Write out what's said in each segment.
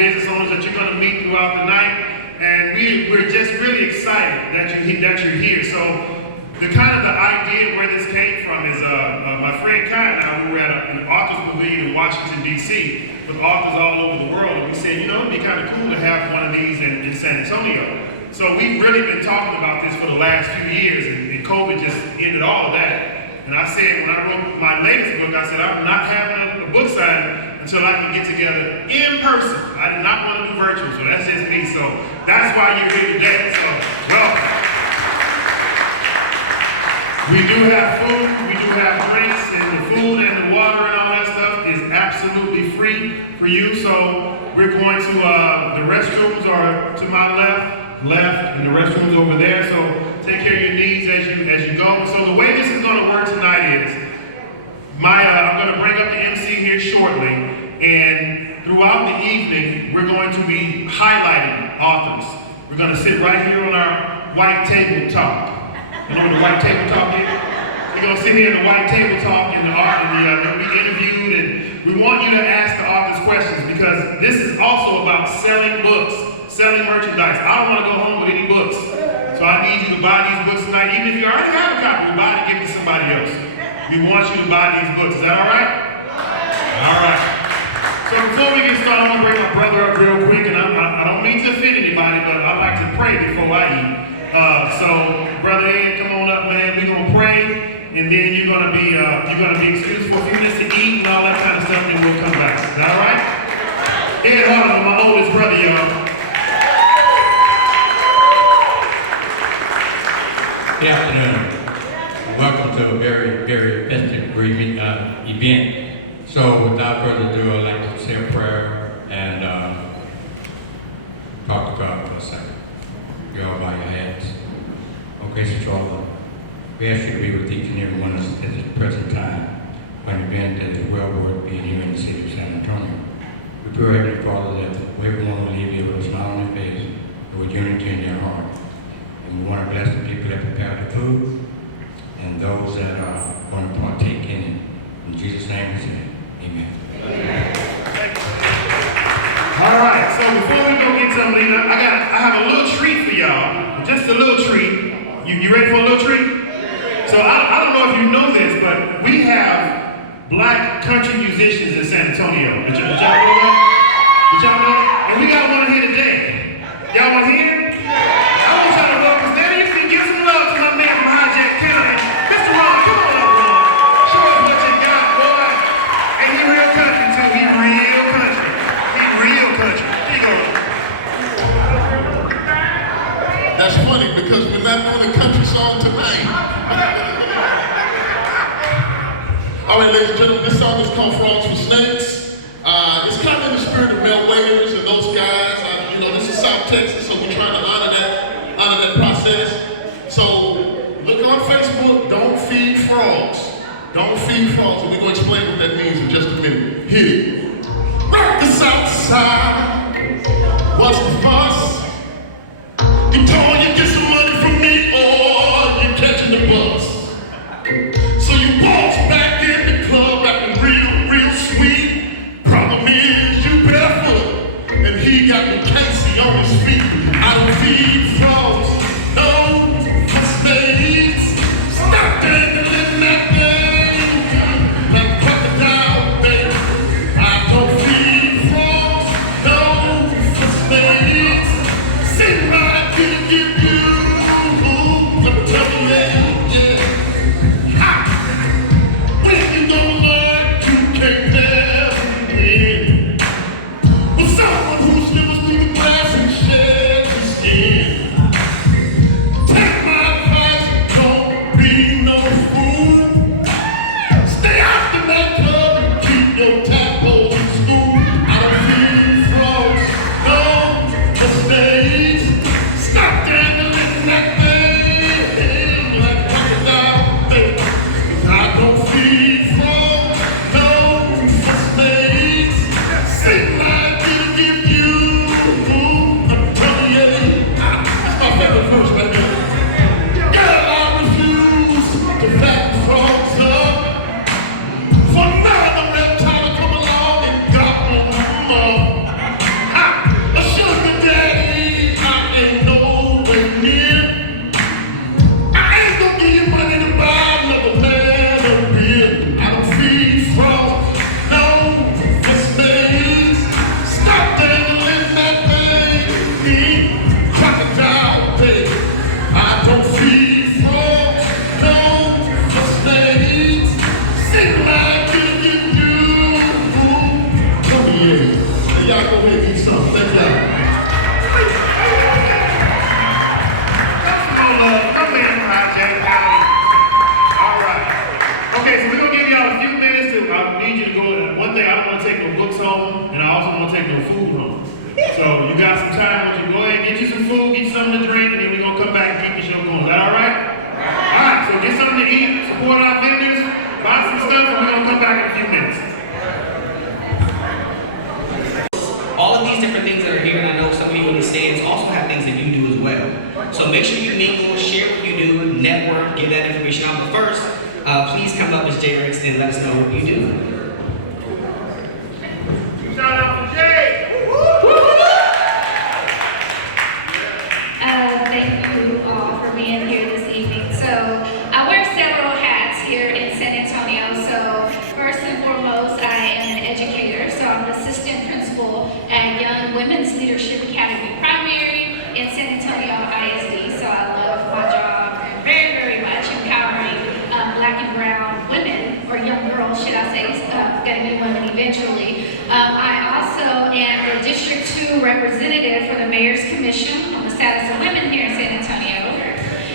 business owners that you're going to meet throughout the night. And we're just really excited that you're here. So the idea where this came from is my friend Kai and I, we were at an authors pavilion in Washington, D.C. with authors all over the world. And we said, it'd be kind of cool to have one of these in San Antonio. So we've really been talking about this for the last few years, and COVID just ended all of that. And I said, when I wrote my latest book, I said, I'm not having a book signing until I can get together in person. I did not want to do virtual, so that's just me. So that's why you're here today. So welcome. We do have food, we do have drinks, and the food and the water and all that stuff is absolutely free for you. So we're going to, the restrooms are to my left, and the restrooms over there. So take care of your needs as you go. So the way this is going to work tonight is, I'm going to bring up the MC here shortly, and throughout the evening, we're going to be highlighting authors. We're going to sit right here on our white tabletop. You know what the white tabletop is? We're going to sit here in the white tabletop and they'll be interviewed, and we want you to ask the authors questions, because this is also about selling books, selling merchandise. I don't want to go home with any books. So I need you to buy these books tonight. Even if you already have a copy, buy it and give it to somebody else. We want you to buy these books. Is that all right? All right. So before we get started, I'm going to bring my brother up real quick, and I don't mean to offend anybody, but I like to pray before I eat. So Brother Ed, come on up, man. We're going to pray, and then you're going to be excused for a few minutes to eat and all that kind of stuff, and we'll come back. Is that all right? Ed Harlan, my oldest brother, y'all. Good afternoon. Welcome to a very, very festive event. So without further ado, I'd like to say a prayer and talk to God for a second. You all bow your heads. Oh, gracious Father, we ask you to be with each and every one of us at this present time, when event that the well worth being here in the city of San Antonio. We pray, Heavenly Father, that everyone will leave here with a smile on their face and with unity in their heart. And we want to bless the people that prepare the food and those that are going to partake in it. In Jesus' name we say, amen. All right, so before we go get something, I have a little treat for y'all. Just a little treat. You ready for a little treat? So I don't know if you know this, but we have black country musicians in San Antonio. Did y'all know that? Did y'all know that? And we got one here today. Y'all want to hear? I want y'all to welcome Daddy. You can give some love to my man from Hijack County. Mr. Ron, come on up, Ron. Show us what you got, boy. And he real country, too. He real country. He real country. Here you go. That's funny, because we're not doing a country song tonight. All right, ladies and gentlemen, this song is called Frogs with Snakes. It's kind of in the spirit of Mel Wayers and those guys. This is South Texas, so we're trying to honor that process. So look on Facebook, Don't Feed Frogs. Don't feed frogs, and we're going to explain what that means in just a minute. Hit it. Rock the South Side. What's the fuss? You told you get some money from me, or you're catching the bus. So you walk back in the club acting real sweet. Problem is you barefoot, and he got the Casey on his feet. I don't feed frogs, no snakes. Stop dangling that thing like crocodile, baby. I don't feed frogs, no snakes. See what I can give you. Let me tell you, yeah. Ha! When you don't learn, you can't never win. With someone who slivers through the glass and sheds his skin. ahead and eat something. Thank y'all. Come in, James County. All right. Okay, so we're gonna give y'all a few minutes to. I need you to go. One thing, I don't want to take no books home, and I also don't want to take no food home. So you got some time. Why don't you go ahead and get you some food, get you something to drink, and then we're gonna come back and keep the show going. Is that all right? All right. So get something to eat, support our vendors, buy some stuff, and we're gonna come back in a few minutes. All of these different things that are here, and I know some of you in the stands also have things that you do as well. So make sure you mingle, share what you do, network, give that information out. But first, please come up as JRX and let us know what you do. Shout out to Jay. Thank you all for being here this evening. So I wear several hats here in San Antonio. So first and foremost, I am an educator. So I'm an assistant principal at Young Women's Leadership Academy Primary in San Antonio ISD. So I love my job very, very much, empowering Black and brown women, or young girls, should I say, going to be women eventually. I also am the District 2 representative for the Mayor's Commission on the Status of Women here in San Antonio.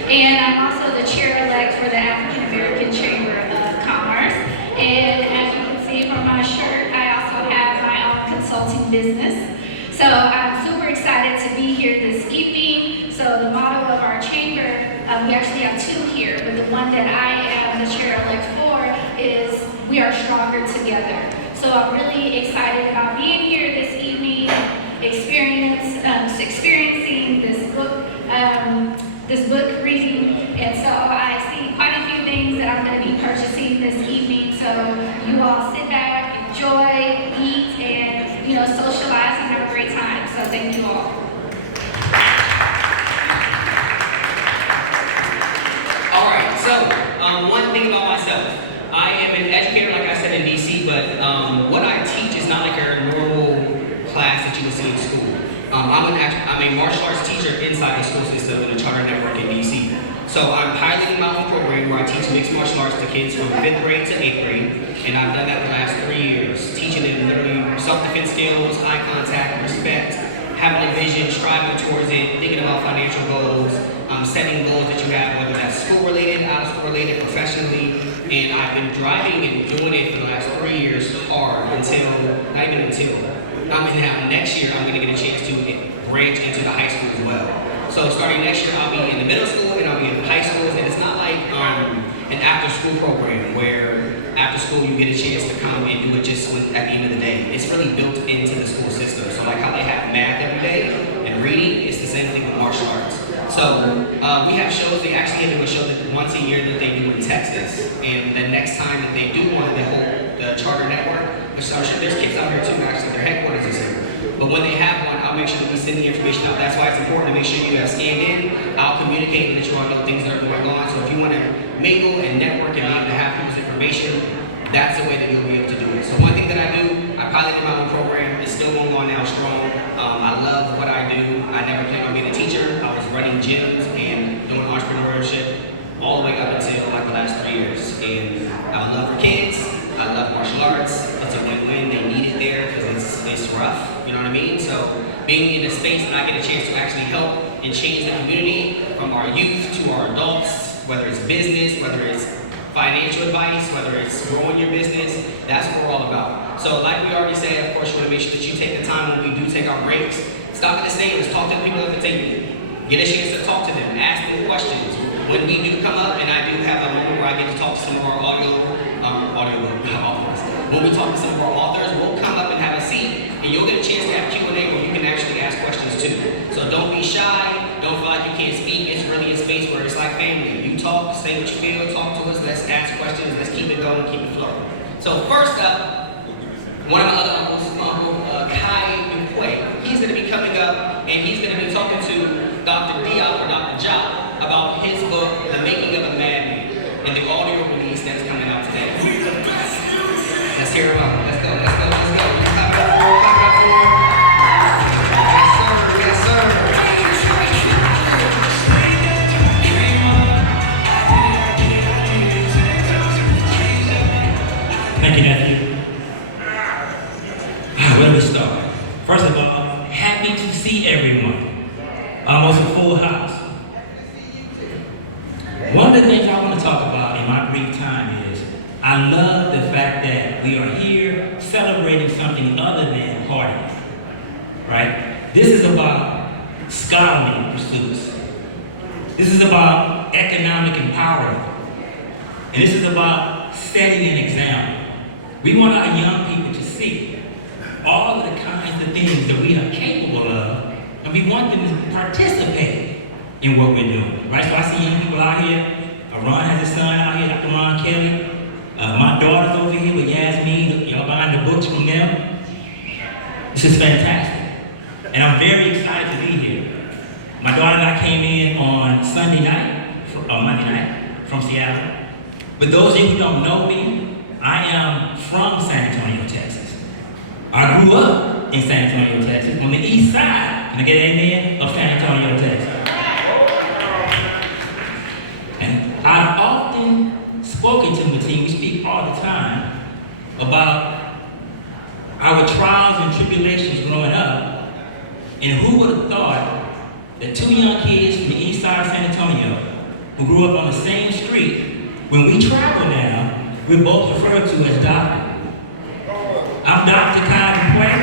And I'm also the chair-elect for the African American Chamber of Commerce. And as you can see from my shirt, I also have my own consulting business. So I'm super excited to be here this evening. So the motto of our chamber, we actually have two here, but the one that I am the chair-elect for is We Are Stronger Together. So I'm really excited about being here this evening, experiencing this book reading. And so I see quite a few things that I'm going to be purchasing this evening. So you all sit back, enjoy, eat, and socialize and have a great time. So thank you all. All right, so one thing about myself. I am an educator, like I said, in DC, but what I teach is not like a normal class that you would see in school. I'm a martial arts teacher inside the school system in the charter network in DC. So I'm piloting my own program where I teach mixed martial arts to kids from 5th grade to 8th grade, and I've done that the last 3 years, teaching them literally self-defense skills, eye contact, respect, having a vision, striving towards it, thinking about financial goals, setting goals that you have, whether that's school-related, out-of-school-related, professionally. And I've been driving and doing it for the last 3 years hard now next year I'm going to get a chance to branch into the high school as well. So starting next year I'll be in the middle school and I'll be in high schools, and it's not like an after-school program where after school you get a chance to come and do it just at the end of the day. It's really built into the school system. So like how they have math every day and reading, it's the same thing with martial arts. So we have shows. They actually do a show that once a year that they do in Texas, and the next time that they do one, they hold the charter network. Which there's kids out here too. Actually, their headquarters is here. But when they have one, I'll make sure that we send the information out. That's why it's important to make sure you have scanned in. I'll communicate and let you all know things that are going on. So if you want to mingle and network and be able to have people's information, that's the way that you'll be able to do it. So one thing that I do, I piloted my own program. It's still going on now strong. I love what I do. I never planned on being a teacher. I was running gyms and doing entrepreneurship all the way up until like the last 3 years. And I have a love for kids. I love martial arts. It's a win-win. They need it there because it's rough. You know what I mean? So being in a space that I get a chance to actually help and change the community from our youth to our adults, whether it's business, whether it's financial advice, whether it's growing your business, that's what we're all about. So like we already said, of course, you want to make sure that you take the time when we do take our breaks. Stop at the stage, talk to the people at the table. Get a chance to talk to them, ask them questions. When we do come up, and I do have a moment where I get to talk to some of our authors. When we talk to some of our authors, we'll come up and have a seat, and you'll get a chance to have Q&A where you can actually ask questions too. So don't be shy, don't feel like you can't speak. It's really a space where it's like family. You talk, say what you feel, talk to us, let's ask questions, let's keep it going, keep it flowing. So first up, one of my other uncles, Uncle Kai Mkwe, he's going to be coming up, and he's going to be talking to Dr. Diop or Dr. Jop about his book, The Making of a Madman, and the audio release that's coming out today. Let's hear him out. Let's go. You clap it up for him. Yes, sir. Thank you, nephew. First of all, happy to see everyone. Almost a full house. One of the things I want to talk about in my brief time is, I love the fact that we are here celebrating something other than partying, right? This is about scholarly pursuits. This is about economic empowerment. And this is about setting an example. We want our young people to see all of the kinds of things that we are capable of, and we want them to participate in what we're doing, right? So I see young people out here. Ron has his son out here, Dr. Ron Kelly. My daughter's over here with Yasmin. Y'all buying the books from them. This is fantastic. And I'm very excited to be here. My daughter and I came in on Monday night from Seattle. But those of you who don't know me, I am from San Antonio, Texas. I grew up in San Antonio, Texas, on the east side, can I get an amen, of San Antonio, Texas. And I've often spoken to the team, we speak all the time, about our trials and tribulations growing up, and who would have thought that two young kids from the east side of San Antonio, who grew up on the same street, when we travel now, we're both referred to as doctor. I'm Dr. Kyle Dupuy.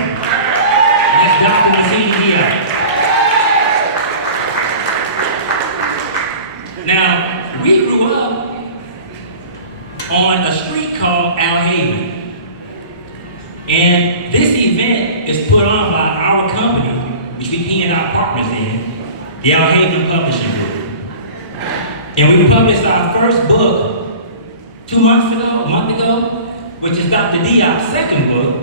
That's Dr. Mazzini Diaz. Now, we grew up on a street called Alhaven. And this event is put on by our company, which we and our partners in, the Alhaven Publishing Group. And we published our first book a month ago, which is Dr. Diop's second book,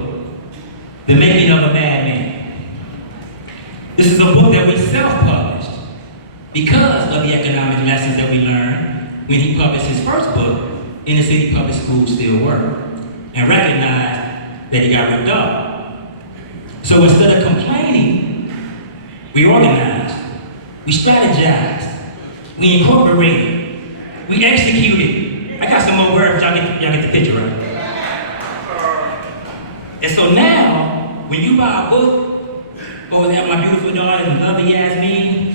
The Making of a Madman. This is a book that we self-published because of the economic lessons that we learned when he published his first book, Inner City Public Schools Still Work, and recognized that he got ripped off. So instead of complaining, we organized, we strategized, we incorporated, we executed. I got some more words, y'all get the picture, right? And so now, when you buy a book, or have my beautiful daughter and lovely Yasmin,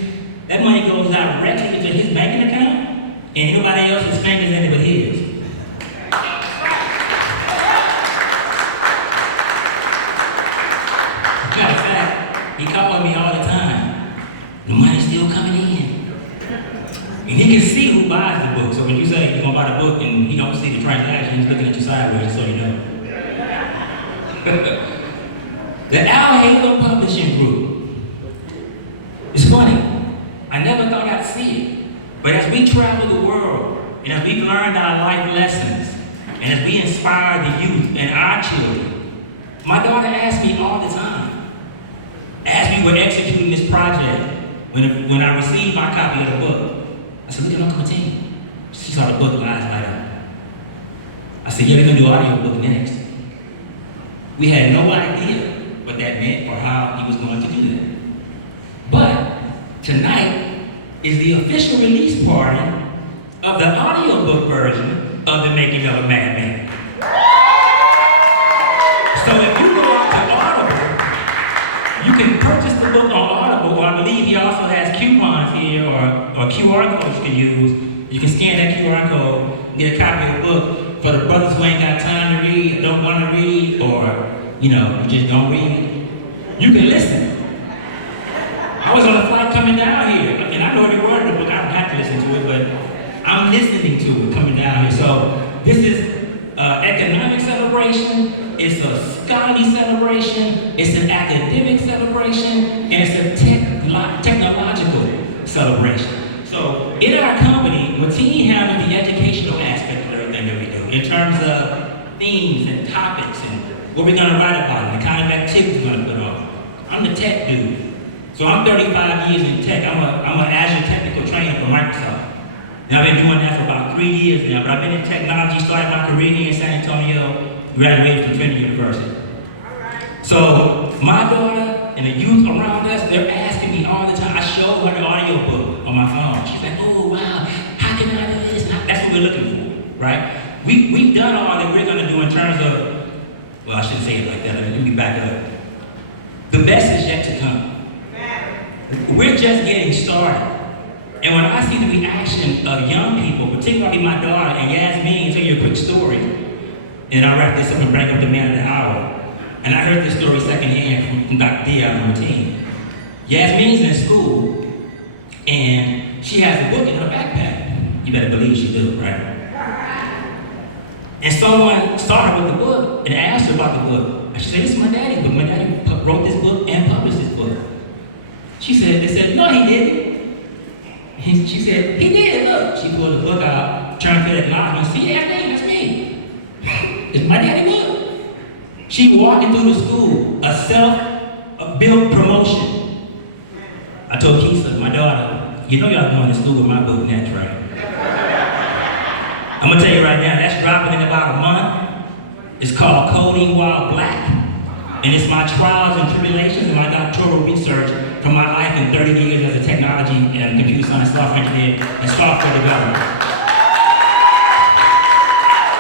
that money goes directly into his banking account, and nobody else's fingers in it but his. Matter of fact, he called me all the time. The money's still coming in. And he can see who buys the book. So when you say you're gonna buy the book and he don't see the transaction, he's looking at you sideways, so you know. The Alhaven Publishing Group. It's funny. I never thought I'd see it. But as we travel the world, and as we've learned our life lessons, and as we inspire the youth and our children, my daughter asked me all the time, as we were executing this project, when I received my copy of the book, I said, look at Uncle Martina. She saw the book, eyes light up. I said, yeah, we're gonna do audio book next. We had no idea what that meant or how he was going to do that. But tonight is the official release party of the audiobook version of The Making of a Madman. So if you go out to Audible, you can purchase the book on Audible, or I believe he also has coupons here or QR codes you can use. You can scan that QR code, get a copy of the book for the brothers who ain't got time to read, don't want to read, or you just don't read. You can listen. I was on a flight coming down here, and I know the word of the book. I don't have to listen to it, but I'm listening to it coming down here. So this is economic celebration, it's a scholarly celebration, it's an academic celebration, and it's a technological celebration. So in our company, Martini handles the educational aspect of everything that we do, in terms of themes and topics and what we're gonna write about and the kind of activities we're gonna put on. I'm the tech dude. So I'm 35 years in tech. I'm an Azure technical trainer for Microsoft. And I've been doing that for about 3 years now, but I've been in technology, started my career here in San Antonio, graduated from Trinity University. So my daughter and the youth around us, they're asking me all the time. I show her the audio book on my phone. She's like, oh wow, how can I do this? That's what we're looking for, right? We've done all that we're gonna do in terms of, well, I shouldn't say it like that, let me back up. The best is yet to come. We're just getting started. And when I see the reaction of young people, particularly my daughter and Yasmin, I'll tell you a quick story, and I'll wrap this up and bring up the man of the hour. And I heard this story secondhand from Dr. Dion, my team. Yasmin's in school, and she has a book in her backpack. You better believe she do, right? And someone saw her with the book and asked her about the book. And she said, "This is my daddy's book. My daddy wrote this book and published this book." They said, "No, he didn't." She said, "He did, look." She pulled the book out, turned to the acknowledgement. "See, that's me. It's my daddy's book." She walking through the school, a self-built promotion. I told Keisha, my daughter, "You know y'all going to school with my book next, right?" I'm gonna tell you right now, that's dropping in about a month. It's called Coding While Black. And it's my trials and tribulations and my doctoral research from my life in 30 years as a technology and computer science software engineer and software developer.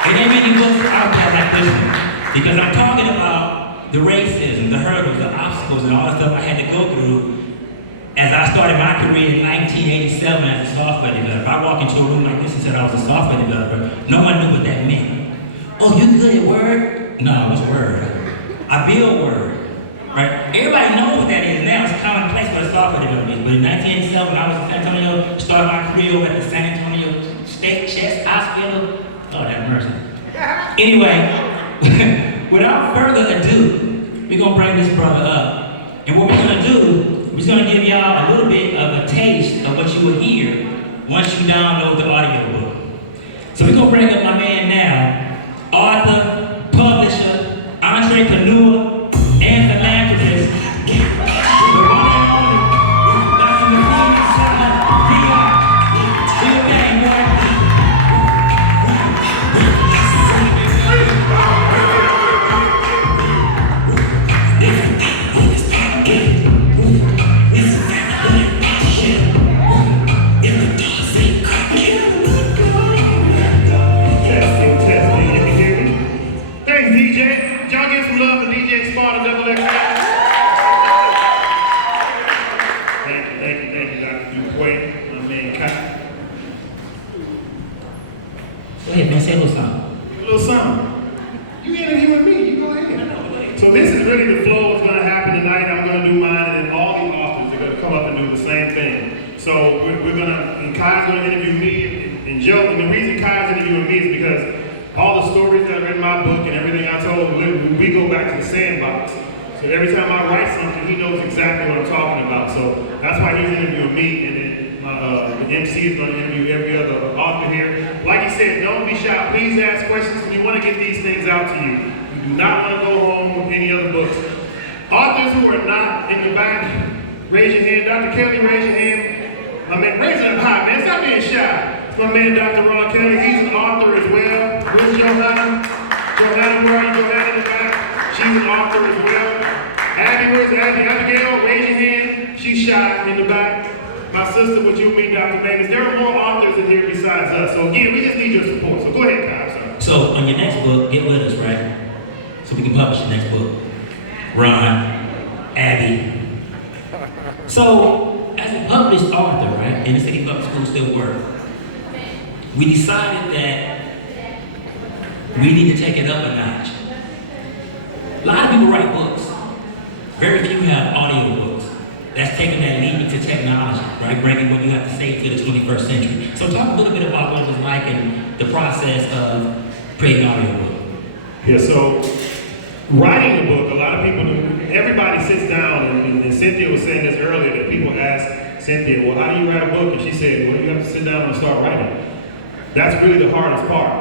And there many books out there like this one. Because I'm talking about the racism, the hurdles, the obstacles, and all the stuff I had to go through as I started my career in 1987 as a software developer. I walk into a room like this and said I was a software developer. No one knew what that meant. "Oh, you good at Word?" No, what's Word? I build Word, right? Everybody knows what that is now. It's commonplace for a software developer. But in 1987, when I was in San Antonio, started my career over at the San Antonio State Chest Hospital. Lord have mercy. Anyway, without further ado, we're gonna bring this brother up. And what we're gonna do, we're gonna give y'all a little bit of a taste of what you will hear once you download the audio book. So we're gonna bring up my man now, author, publisher, entrepreneur, and philanthropist, the one and only Dr. Dion. Do your thing, boy. Testing, you can hear me? Thanks, DJ. Y'all give some love to DJ Expo and Double XL. Thank you, Dr. Duquay, my man Kai. Go ahead, man, say a little something. A little something. You interviewing me, you go ahead. So this is really the flow of what's going to happen tonight. I'm going to do mine, and then all the authors are going to come up and do the same thing. So we're going to, and Kai's going to interview me and Joe, and the reason Kai's interviewing me is because all the stories that are in my book and everything I told, we go back to the sandbox. So every time I write something, he knows exactly what I'm talking about. So that's why he's interviewing me, and then the MC is going to interview every other author here. Like he said, don't be shy. Please ask questions. We want to get these things out to you. We do not want to go home with any other books. Authors who are not in the back, raise your hand. Dr. Kelly, raise your hand. My man, raise it up high, man. Stop being shy. My man, Dr. Ron Kelly, he's an author as well. Where's Johanna? Johanna, where are you? Johanna in the back. She's an author as well. Abby, where's Abby? Abigail, raise your hand. She's shy in the back. My sister, would you meet Dr. Mavis? There are more authors in here besides us. So again, we just need your support. So go ahead, Kyle. So on your next book, get with us, right? So we can publish your next book. Ron, Abby. So as a published author, right, in the City Public Schools still work, we decided that we need to take it up a notch. A lot of people write books. Very few have audio books. That's taking that leap into technology, right? Bringing what you have to say to the 21st century. So talk a little bit about what it was like in the process of creating an audio book. Yeah, so writing the book, a lot of people, everybody sits down, and Cynthia was saying this earlier, that people ask Cynthia, well, how do you write a book? And she said, well, you have to sit down and start writing. That's really the hardest part.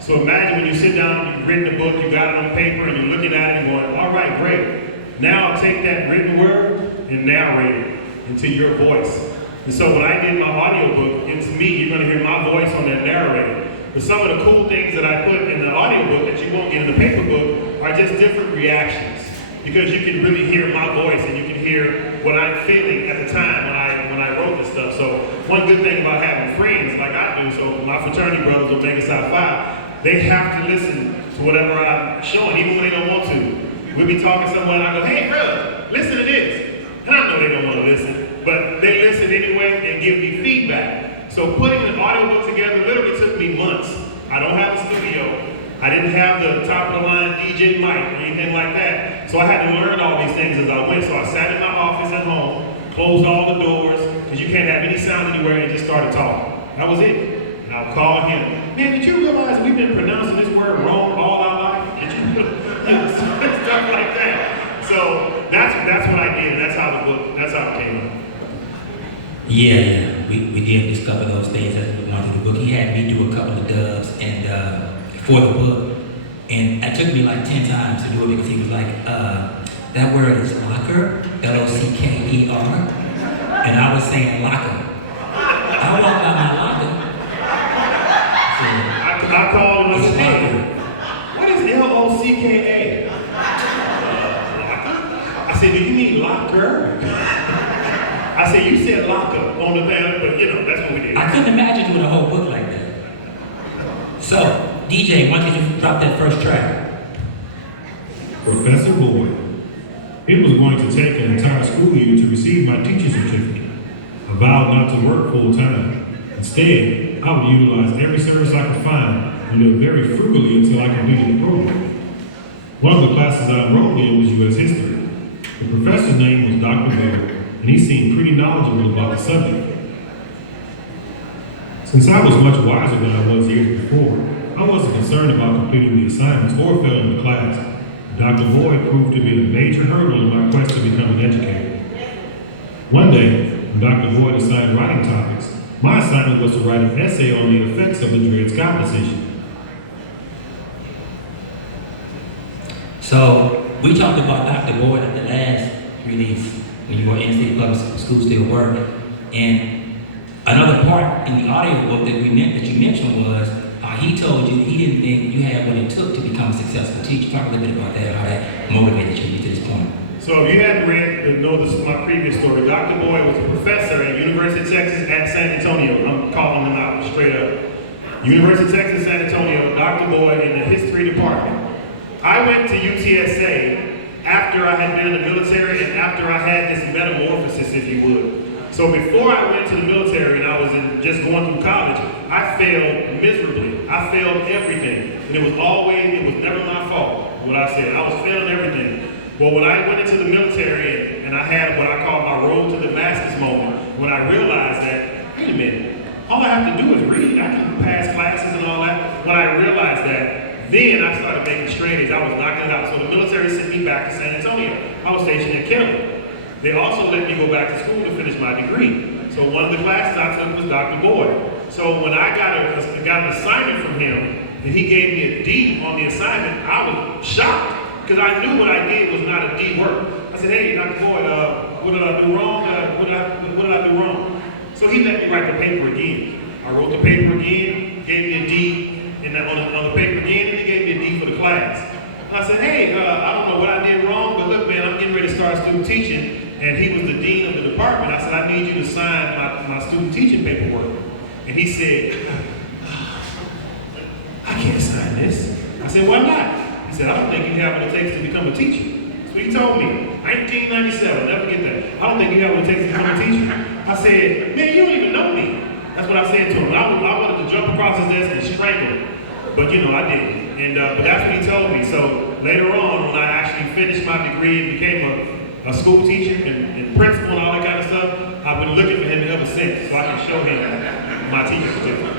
So imagine when you sit down, you've written the book, you got it on paper, and you're looking at it and going, all right, great. Now take that written word and narrate it into your voice. And so when I did my audiobook, it's me, you're gonna hear my voice on that narrator. But some of the cool things that I put in the audiobook that you won't get in the paper book are just different reactions. Because you can really hear my voice and you can hear what I'm feeling at the time when I wrote this stuff. So one good thing about having friends like I do, so my fraternity brothers, Omega Psi Phi, they have to listen to whatever I'm showing, even when they don't want to. We'll be talking somewhere and I go, hey brother, listen to this. don't want to listen, but they listen anyway and give me feedback. So putting an audiobook together literally took me months. I don't have a studio. I didn't have the top of the line DJ mic or anything like that. So I had to learn all these things as I went. So I sat in my office at home, closed all the doors, because you can't have any sound anywhere, and just started talking. That was it. And I would call him, man, did you realize we've been pronouncing this word wrong all our life? Did you stuff like that. So that's what I did. That's how it came up. Yeah. We did discover those things as we went through the book. He had me do a couple of dubs and for the book. And it took me like 10 times to do it because he was like, that word is locker, L-O-C-K-E-R. And I was saying locker. I walked out my locker. I called him and said, hey, what is L-O-C-K-A? Locker? I said, do you mean locker? I said, you said locker on the banner, but that's what we did. I couldn't imagine doing a whole book like that. So, DJ, why don't you drop that first track? Professor Boyd. It was going to take an entire school year to receive my teacher's certificate. I vowed not to work full time. Instead, I would utilize every service I could find and live very frugally until I completed the program. One of the classes I enrolled in was U.S. history. The professor's name was Dr. Boyd, and he seemed pretty knowledgeable about the subject. Since I was much wiser than I was years before, I wasn't concerned about completing the assignments or failing the class. Dr. Boyd proved to be a major hurdle in my quest to become an educator. One day, when Dr. Boyd assigned writing topics, my assignment was to write an essay on the effects of the Dred Scott decision. So, we talked about Dr. Boyd at the last release when you were in state public school still work. And another part in the audio book that you mentioned was he told you he didn't think you had what it took to become a successful teacher. Talk a little bit about that, how that motivated you to this point. So if you hadn't my previous story, Dr. Boyd was a professor at University of Texas at San Antonio. I'm calling him out straight up. University of Texas, San Antonio, Dr. Boyd in the history department. I went to UTSA after I had been in the military and after I had this metamorphosis, if you would. So before I went to the military and I was just going through college, I failed miserably. I failed everything. And it was never my fault, what I said. I was failing everything. Well, when I went into the military and I had what I call my road to Damascus moment, when I realized that, wait a minute, all I have to do is read. I can pass classes and all that. When I realized that, then I started making straight. I was knocking it out. So the military sent me back to San Antonio. I was stationed in Kettler. They also let me go back to school to finish my degree. So one of the classes I took was Dr. Boyd. So when I got an assignment from him, and he gave me a D on the assignment, I was shocked because I knew what I did was not a D work. I said, hey, Dr. Boyd, what did I do wrong? What did I do wrong? So he let me write the paper again. I wrote the paper again, gave me a D on the paper again, and he gave me a D for the class. I said, hey, I don't know what I did wrong, but look, man, I'm getting ready to start student teaching. And he was the dean of the department. I said, I need you to sign my student teaching paperwork. And he said, I can't sign this. I said, why not? He said, I don't think you have what it takes to become a teacher. That's what he told me. 1997, I'll never forget that. I don't think you have what it takes to become a teacher. I said, man, you don't even know me. That's what I said to him. I wanted to jump across his desk and strangle him. But I didn't. And but that's what he told me. So later on, when I actually finished my degree and became a school teacher and principal and all that kind of stuff, I've been looking for him ever since so I can show him my teacher certificate.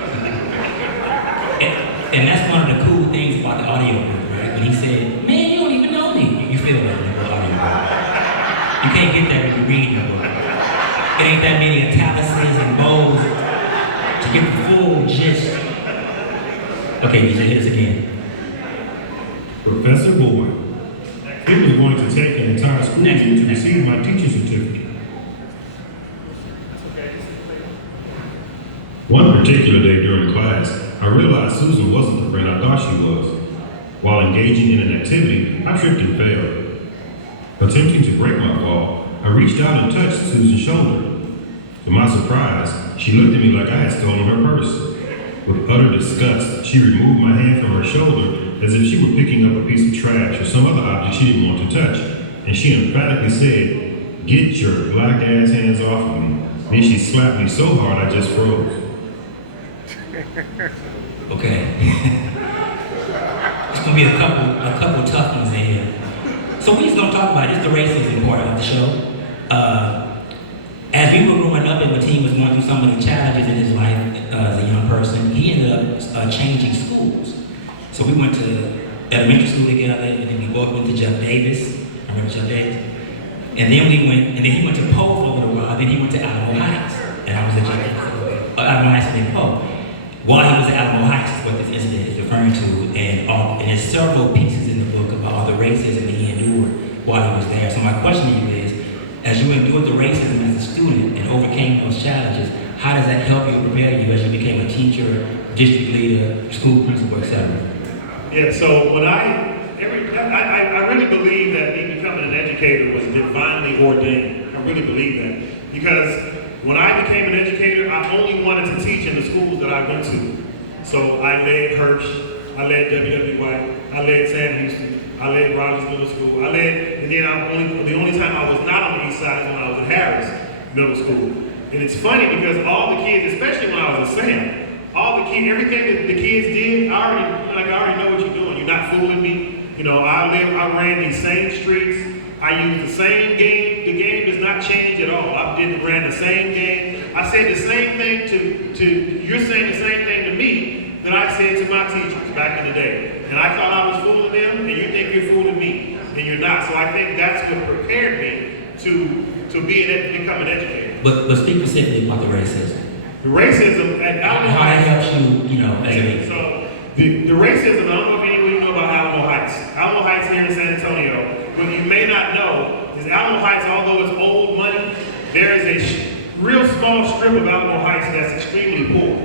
And that's one of the cool things about the audio book, right? When he said, man, you don't even know me. You feel that in the audio book. You can't get that when you read the book. It ain't that many italics and bold to get the full gist. Okay, DJ, hit us again. Professor Boyd. It was going to take an entire school year to receive my teacher's certificate. One particular day during class, I realized Susan wasn't the friend I thought she was. While engaging in an activity, I tripped and fell. Attempting to break my fall, I reached out and touched Susan's shoulder. To my surprise, she looked at me like I had stolen her purse. With utter disgust, she removed my hand from her shoulder as if she were picking up a piece of trash or some other object she didn't want to touch, and she emphatically said, "Get your black ass hands off of me." Then she slapped me so hard I just froze. Okay. It's gonna be a couple tough ones in here. So we're just gonna talk about just the racism part of the show. As we were growing up and Mateen was going through some of the challenges in his life as a young person, he ended up changing schools. So we went to elementary school together, and then we both went to Jeff Davis. I remember Jeff Davis. And then he went to Poe for a little while, then he went to Alamo Heights. And I was at Jeff Davis. Alamo Heights and then Poe. While he was at Alamo Heights is what this incident is referring to, and there's several pieces in the book about all the racism that he endured while he was there. So my question to you is, as you endured the racism as a student and overcame those challenges, how does that help you prepare you as you became a teacher, district leader, school principal, etc.? Yeah, so when I really believe that me becoming an educator was divinely ordained. I really believe that. Because when I became an educator, I only wanted to teach in the schools that I went to. So I led Hirsch, I led W.W. White, I led Sam Houston, I led Rogers Middle School, and then the only time I was not on the east side is when I was at Harris Middle School. And it's funny because all the kids, especially when I was at Sam, everything that the kids did, I already know what you're doing. You're not fooling me. You know, I ran these same streets. I used the same game. The game does not change at all. Ran the same game. I said the same thing you're saying the same thing to me that I said to my teachers back in the day. And I thought I was fooling them, and you think you're fooling me, and you're not. So I think that's what prepared me to become an educator. But speak specifically about the racism. The racism at Alamo How Heights. it helps you, as a So the racism, I don't know if anybody know about Alamo Heights. Alamo Heights here in San Antonio, what you may not know is Alamo Heights, although it's old money, there is a real small strip of Alamo Heights that's extremely poor.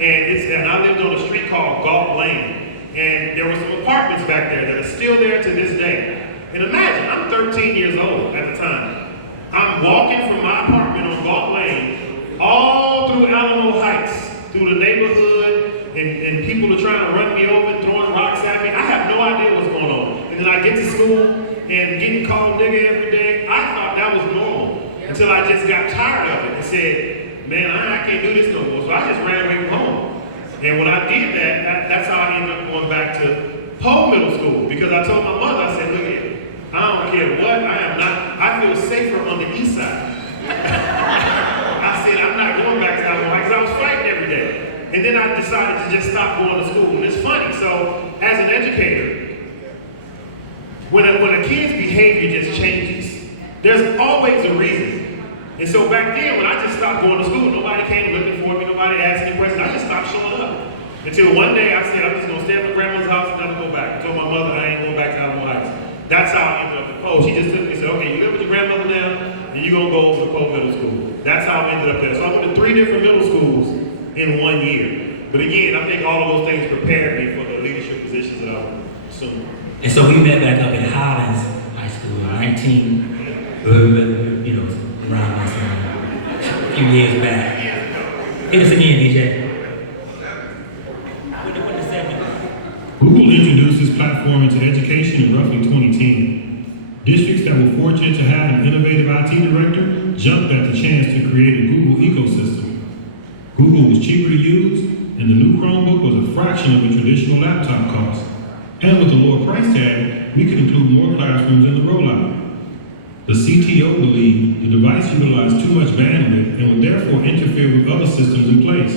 And I lived on a street called Galt Lane. And there were some apartments back there that are still there to this day. And imagine, I'm 13 years old at the time. I'm walking from my apartment on Galt Lane all through Alamo Heights, through the neighborhood, and people are trying to run me over, throwing rocks at me. I have no idea what's going on. And then I get to school and getting called nigga every day. I thought that was normal until I just got tired of it and said, man, I can't do this no more. So I just ran away from home. And when I did that, that's how I ended up going back to Poe Middle School, because I told my mother, I said, look here, I don't care what, I feel safer on the east side. I said, I'm not going back to Alamo Heights, because I was fighting every day. And then I decided to just stop going to school. And it's funny, so as an educator, when a kid's behavior just changes, there's always a reason. And so back then, when I just stopped going to school, nobody came looking for me, nobody asked me questions, I just stopped showing up. Until one day I said, I'm just going to stay at my grandma's house and never go back. I told my mother I ain't going back to Alamo Heights. That's how I ended up at Poe. She just took me and said, okay, you live with your grandmother now, and you're going to go over to Poe Middle School. That's how I ended up there. So I went to 3 different middle schools in 1 year. But again, I think all of those things prepared me for the leadership positions that I'm assuming. And so we met back up in Highlands High School in around this a few years back. Hit us again, DJ. Google introduced this platform into education in roughly 2010. Districts that were fortunate to have an innovative IT director jumped at the chance to create a Google ecosystem. Google was cheaper to use, and the new Chromebook was a fraction of a traditional laptop cost. And with a lower price tag, we could include more classrooms in the rollout. The CTO believed the device utilized too much bandwidth and would therefore interfere with other systems in place.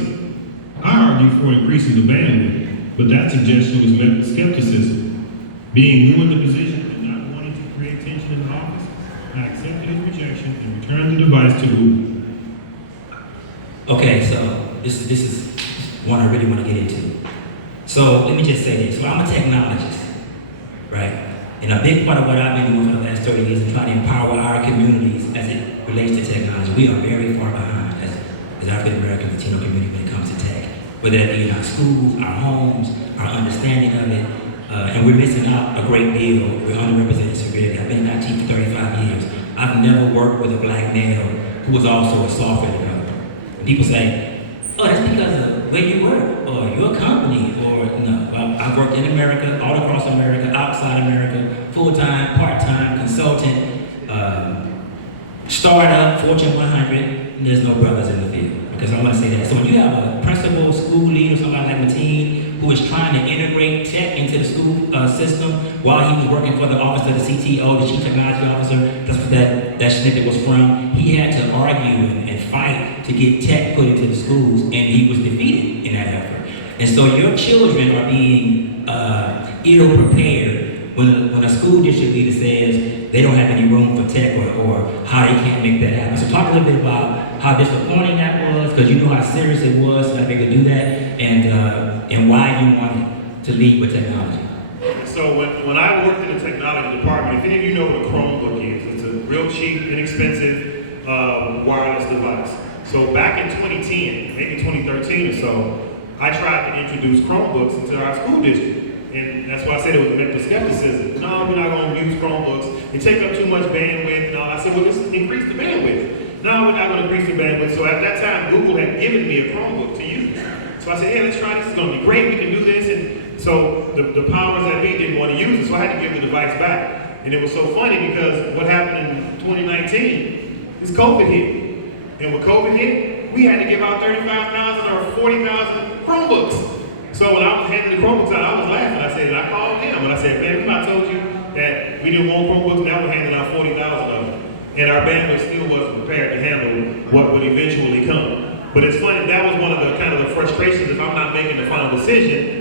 I argued for increasing the bandwidth, but that suggestion was met with skepticism. Being new in the position and not wanting to create tension in the office, I accepted his rejection and returned the device to Google. Okay, so this is one I really want to get into. So let me just say this. So I'm a technologist, right? And a big part of what I've been doing for the last 30 years is trying to empower our communities as it relates to technology. We are very far behind as African American Latino community when it comes to tech. Whether that be in our schools, our homes, our understanding of it, and we're missing out a great deal. We're underrepresented severely. I've been in IT for 35 years. I've never worked with a black male who was also a software developer. And people say, oh, that's because of where you work, or your company, or no. Well, I've worked in America, all across America, outside America, full-time, part-time, consultant. startup, Fortune 100, there's no brothers in the field. Because I want to say that. So when you have a principal, school leader, somebody like Mateen, who is trying to integrate tech into the school system while he was working for the office of the CTO, the Chief Technology Officer, that's what that snippet was from. He had to argue and fight to get tech put into the schools, and he was defeated in that effort. And so your children are being ill-prepared when a school district leader says they don't have any room for tech or how they can't make that happen. So talk a little bit about how disappointing that was, because you know how serious it was to be able to do that, and why you wanted to lead with technology. So when I worked in the technology department, if any of you know what a Chromebook is, it's a real cheap, inexpensive wireless device. So back in 2010, maybe 2013 or so, I tried to introduce Chromebooks into our school district. And that's why I said it was met with skepticism. No, we're not going to use Chromebooks. They take up too much bandwidth. And all. I said, well, just increase the bandwidth. No, we're not going to increase the bandwidth. So at that time, Google had given me a Chromebook to use. So I said, hey, let's try this. It's going to be great. We can do this. And so the powers that be didn't want to use it. So I had to give the device back. And it was so funny because what happened in 2019 is COVID hit. And when COVID hit, we had to give out 35,000 or 40,000 Chromebooks. So when I was handing the Chromebooks out, I was laughing. I said, and I called him and I said, man, remember I told you that we didn't want Chromebooks, now we're handing out 40,000 of them. And our bandwidth still wasn't prepared to handle what would eventually come. But it's funny, that was one of the kind of the frustrations if I'm not making the final decision.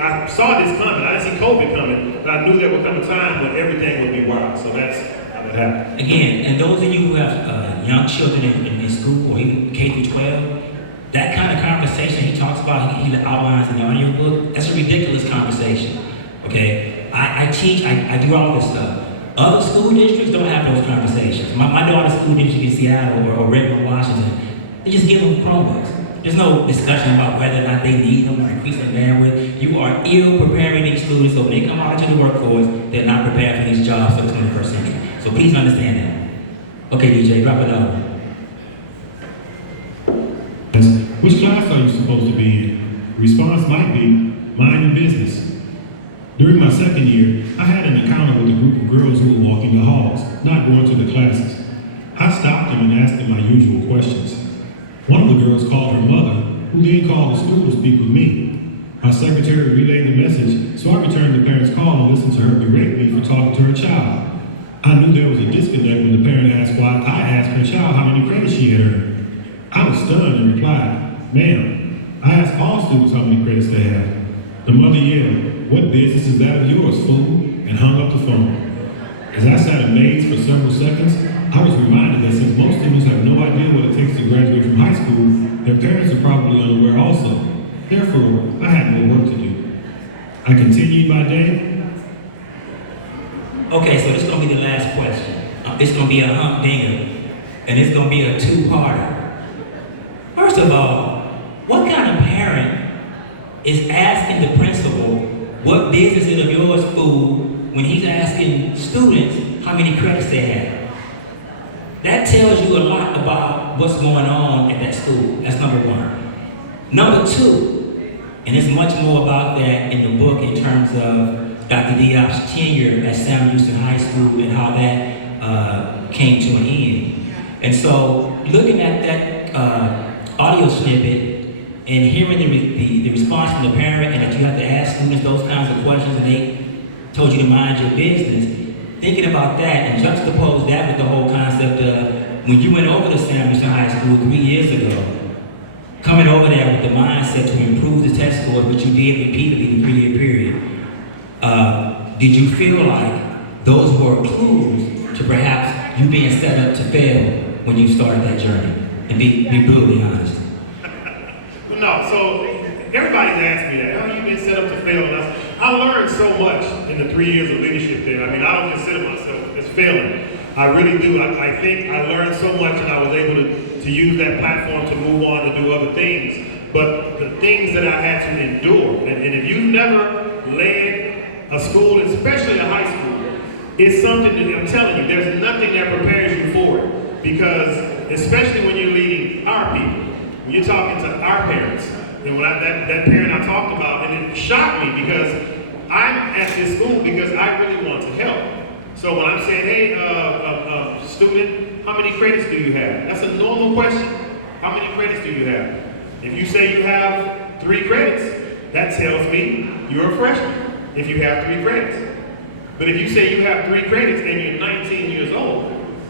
I saw this coming, I didn't see COVID coming, but I knew there would come a time when everything would be wild. So that's how that happened. Again, and those of you who have young children in school or even K through 12, that kind of conversation he talks about, he outlines in the audiobook, that's a ridiculous conversation, okay? I teach, I do all this stuff. Other school districts don't have those conversations. My daughter's school district in Seattle or Redmond, Washington, they just give them Chromebooks. There's no discussion about whether or not they need them or increase their bandwidth. You are ill-preparing these students so when they come out into the workforce, they're not prepared for these jobs for the 21st century. So please understand that. Okay, DJ, drop it out. Which class are you supposed to be in? Response might be, mind your business. During my second year, I had an encounter with a group of girls who were walking the halls, not going to the classes. I stopped them and asked them my usual questions. One of the girls called her mother, who then called the school to speak with me. My secretary relayed the message, so I returned the parent's call and listened to her berate me for talking to her child. I knew there was a disconnect when the parent asked why I asked her child how many credits she had earned. I was stunned and replied, ma'am, I ask all students how many credits they have. The mother yelled, what business is that of yours, fool? And hung up the phone. As I sat amazed for several seconds, I was reminded that since most students have no idea what it takes to graduate from high school, their parents are probably unaware also. Therefore, I had more work to do. I continued my day. Okay, so this is going to be the last question. It's going to be a humdinger, and it's going to be a two-parter. First of all, what kind of parent is asking the principal what business is of yours, fool, when he's asking students how many credits they have? That tells you a lot about what's going on at that school. That's number one. Number two, and there's much more about that in the book in terms of Dr. Diop's tenure at Sam Houston High School and how that came to an end. And so, looking at that audio snippet and hearing the response from the parent and that you have to ask students those kinds of questions and they told you to mind your business, thinking about that and juxtapose that with the whole concept of when you went over to Sam Houston High School 3 years ago, coming over there with the mindset to improve the test scores, which you did repeatedly in the 3-year period, did you feel like those were clues to perhaps you being set up to fail when you started that journey? And be brutally honest. No, so everybody's asked me that. How you been set up to fail? And I learned so much in the 3 years of leadership there. I mean, I don't consider myself as failing. I really do. I think I learned so much and I was able to use that platform to move on to do other things. But the things that I had to endure, and if you've never led a school, especially a high school, it's something that I'm telling you, there's nothing that prepares you for it. Because especially when you're leading our people, when you're talking to our parents, and when that parent I talked about, and it shocked me because I'm at this school because I really want to help. So when I'm saying, hey, student, how many credits do you have? That's a normal question. How many credits do you have? If you say you have 3 credits, that tells me you're a freshman if you have 3 credits. But if you say you have 3 credits and you're 19 years old,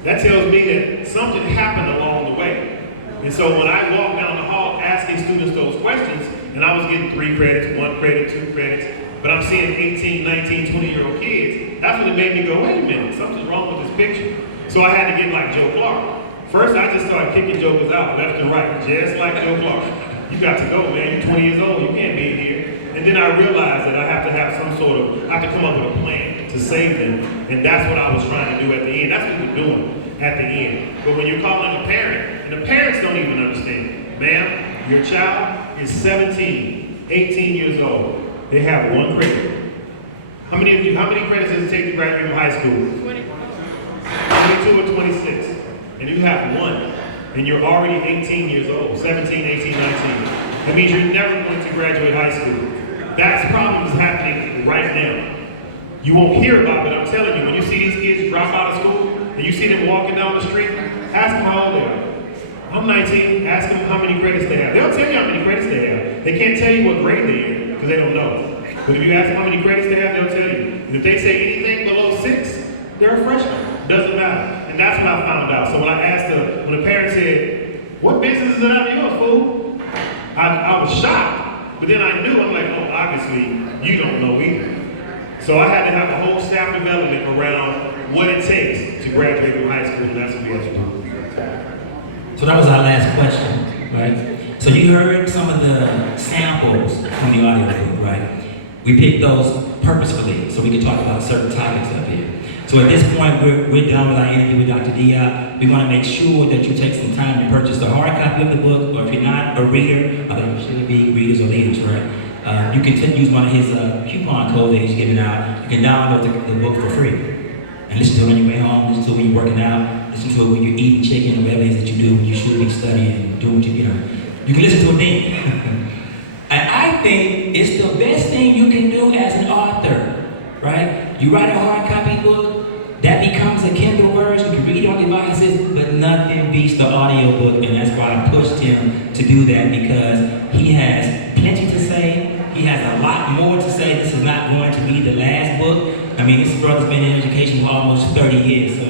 that tells me that something happened along the way. And so when I walked down the hall asking students those questions, and I was getting 3 credits, 1 credit, 2 credits, but I'm seeing 18, 19, 20-year-old kids, that's when it made me go, wait a minute, something's wrong with this picture. So I had to get like Joe Clark. First, I just started kicking jokers out left and right, just like Joe Clark. You got to go, man. You're 20 years old. You can't be here. And then I realized that I have to have some sort of, I have to come up with a plan to save them. And that's what I was trying to do at the end. That's what we're doing at the end. But when you're calling a parent, and the parents don't even understand, ma'am, your child is 17, 18 years old. They have 1 credit. How many credits does it take to graduate from high school? 22 or 26. And you have 1. And you're already 18 years old, 17, 18, 19. That means you're never going to graduate high school. That's problems happening right now. You won't hear about it, but I'm telling you, when you see these kids drop out of school, and you see them walking down the street, ask them how old they are. I'm 19, ask them how many credits they have. They'll tell you how many credits they have. They can't tell you what grade they're in, because they don't know. But if you ask them how many credits they have, they'll tell you. And if they say anything below 6, they're a freshman. Doesn't matter. And that's what I found out. So when I asked when the parent said, what business is it out of yours, fool? I was shocked. But then I knew, I'm like, oh, obviously, you don't know either. So I had to have a whole staff development around what it takes to graduate from high school, and that's what we had to do. So that was our last question, right? So you heard some of the samples from the audiobook, right? We picked those purposefully so we could talk about certain topics up here. So at this point, we're done with our interview with Dr. Diop. We want to make sure that you take some time to purchase the hard copy of the book, or if you're not a reader, although you should be readers or leaders, right? You can use one of his coupon codes that he's giving out. You can download the book for free. And listen to it on your way home, listen to it when you're working out, listen to it when you're eating chicken or whatever it is that you do when you should be studying and doing what you know. You can listen to it then. And I think it's the best thing you can do as an author, right? You write a hard copy book, that becomes a Kindle version. You can read it on devices, but nothing beats the audio book, and that's why I pushed him to do that, because he has plenty to say. He has a lot more to say. This is not going to be the last book. I mean, this brother's been in education for almost 30 years, so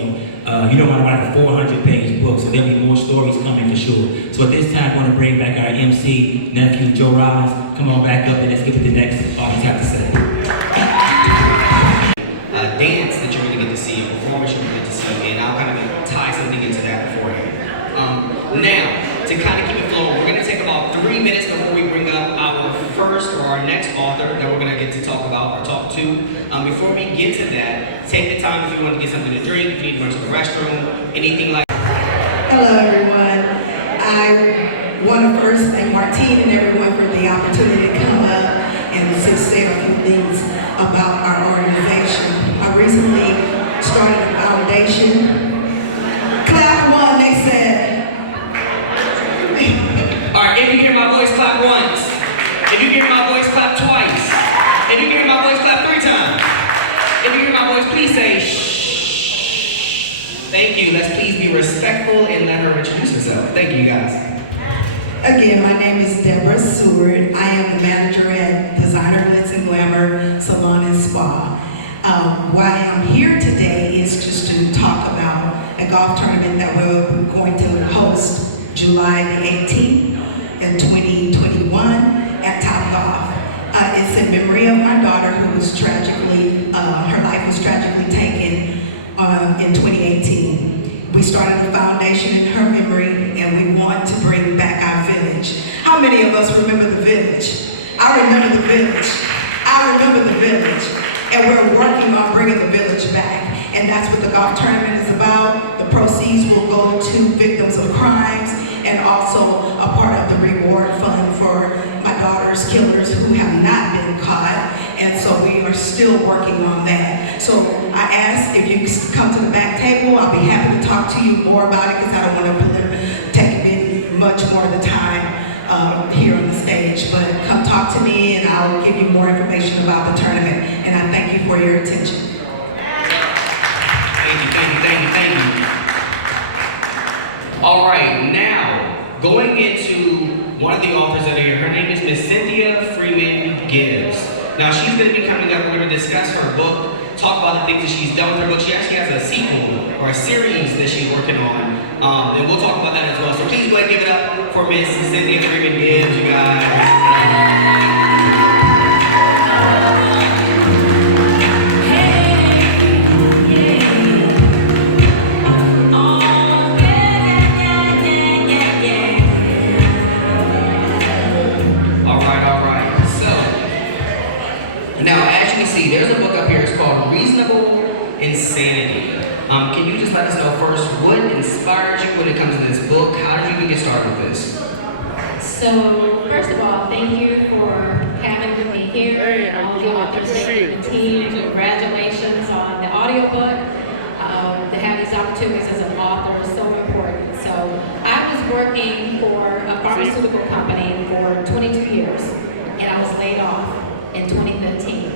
you don't want to write a 400-page book, so there'll be more stories coming for sure. So at this time, I want to bring back our MC, nephew, Joe Rollins. Come on back up, and let's get to the next audience have to say. Dance that you're going to get to see, a performance you're going to get to see, and I'll kind of tie something into that beforehand. Now, to kind of keep it flowing, we're going to take about 3 minutes before we bring up our first or our next author that we're going to get to talk about or talk to. Before we get to that, take the time if you want to get something to drink, if you need to run to the restroom, anything like that. Hello, everyone. I want to first thank Martine and everyone for the opportunity to come up and to say a few things about our organization. I recently started a foundation. Clap 1, they said. All right, if you hear my voice, clap once. If you hear my voice, clap twice. If you hear my voice, clap 3 times. If you hear my voice, please say shh. Thank you. Let's please be respectful and let her introduce herself. Thank you, guys. Again, my name is Deborah Seward. I am the manager at Designer Glitz and Glamour Salon and Spa. Why I'm here today is just to talk about a golf tournament that we're going to host July the 18th in 2021 at Top Golf. It's in memory of my daughter who was tragically, her life was tragically taken in 2018. We started a foundation in her memory, and we want to bring back our village. How many of us remember the village? I remember the village. I remember the village. And we're working on bringing the village back. And that's what the golf tournament is about. The proceeds will go to victims of crimes and also a part of the reward fund for my daughter's killers who have not been caught. And so we are still working on that. So I ask if you come to the back table, I'll be happy to talk to you more about it because I don't want to take much more of the time here on the stage. But come talk to me and I'll give you more information about the tournament. And I thank you for your attention. Thank you. All right, now going into one of the authors that are here. Her name is Miss Cynthia Freeman Gibbs. Now she's going to be coming up. We're going to discuss her book, talk about the things that she's done with her book. She actually has a sequel or a series that she's working on, and we'll talk about that as well. So please go ahead and give it up for Miss Cynthia Freeman Gibbs, you guys. Now, as you can see, there's a book up here. It's called Reasonable Insanity. Can you just let us know first what inspired you when it comes to this book? How did you even get started with this? So, first of all, thank you for having me here. Hey, I'm all good. the authors Good to see and you. the team. Congratulations on the audiobook. To have these opportunities as an author is so important. So, I was working for a pharmaceutical company for 22 years, and I was laid off in 2015.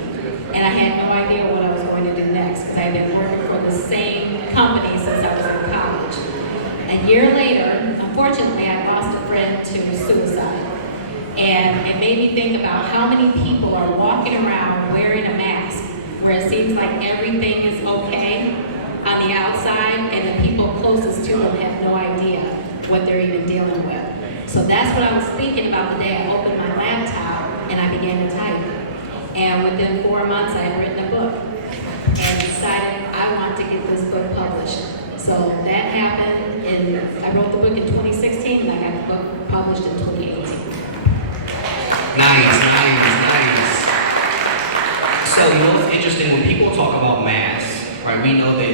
And I had no idea what I was going to do next because I had been working for the same company since I was in college. A year later, unfortunately, I lost a friend to suicide. And it made me think about how many people are walking around wearing a mask where it seems like everything is okay on the outside and the people closest to them have no idea what they're even dealing with. So that's what I was thinking about the day I opened my laptop and I began to type. And within 4 months, I had written a book and decided I want to get this book published. So that happened, and I wrote the book in 2016, and I got the book published in 2018. Nice. So, you know what's interesting, when people talk about masks, right, we know that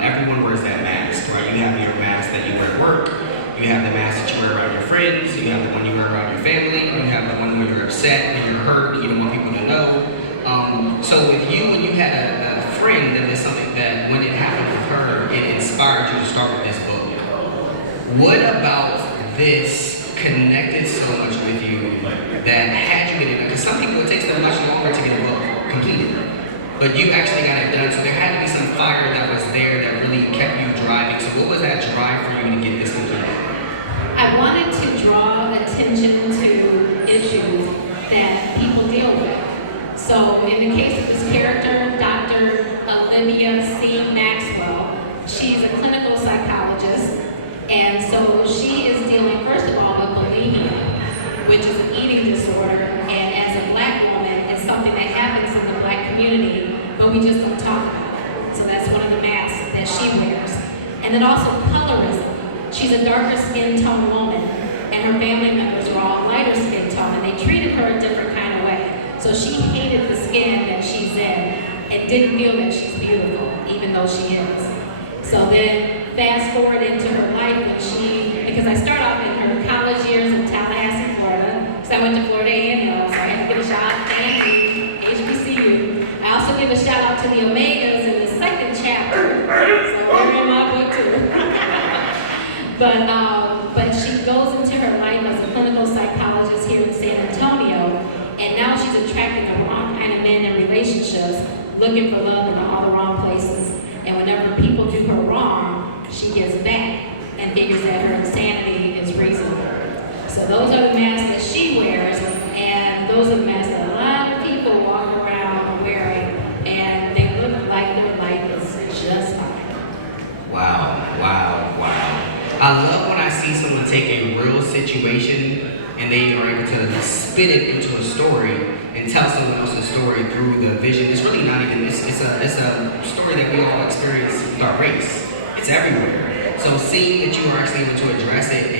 everyone wears that mask, right? You have your mask that you wear at work, you have the mask that you wear around your friends, you have the one you wear around your family, you have the one when you're upset and you're hurt, you don't want people to know. So with you, when you had a friend that did something that when it happened with her, it inspired you to start with this book. What about this connected so much with you that had you get it? Because some people, it takes them much longer to get a book completed. But you actually got it done, so there had to be some fire that was there that really kept you driving. So what was that drive for you to get this completed? I wanted to draw attention to issues that people deal with. So in the case of this character, Dr. Olivia C. Maxwell, she's a clinical psychologist, and so she is dealing, first of all, with bulimia, which is an eating disorder, and as a black woman, it's something that happens in the black community, but we just don't talk about it. So that's one of the masks that she wears. And then also colorism. She's a darker skin tone woman, and her family members were all lighter skin tone, and they treated her a different kind of way. So she hated the skin that she's in and didn't feel that she's beautiful, even though she is. So then fast forward into her life when because I start off in her college years in Tallahassee, Florida, because I went to Florida A&M, so I had to give a shout out to HBCU. I also give a shout out to the Omegas in the second chapter, so they're in my book too. But she goes into her life as a clinical psychologist here in San Antonio, and now she's attracting the wrong kind of men in relationships, looking for love in all the wrong places. And whenever people do her wrong, she gets back and figures that her insanity is reasonable. So those are the masks that she wears, and those are the masks that a lot of people walk around wearing, and they look like their life is just fine. Wow. I love when I see someone take a real situation and they are able to spin it into a story and tell someone else's story through the vision. It's really not even, it's a story that we all experience with our race. It's everywhere. So seeing that you are actually able to address it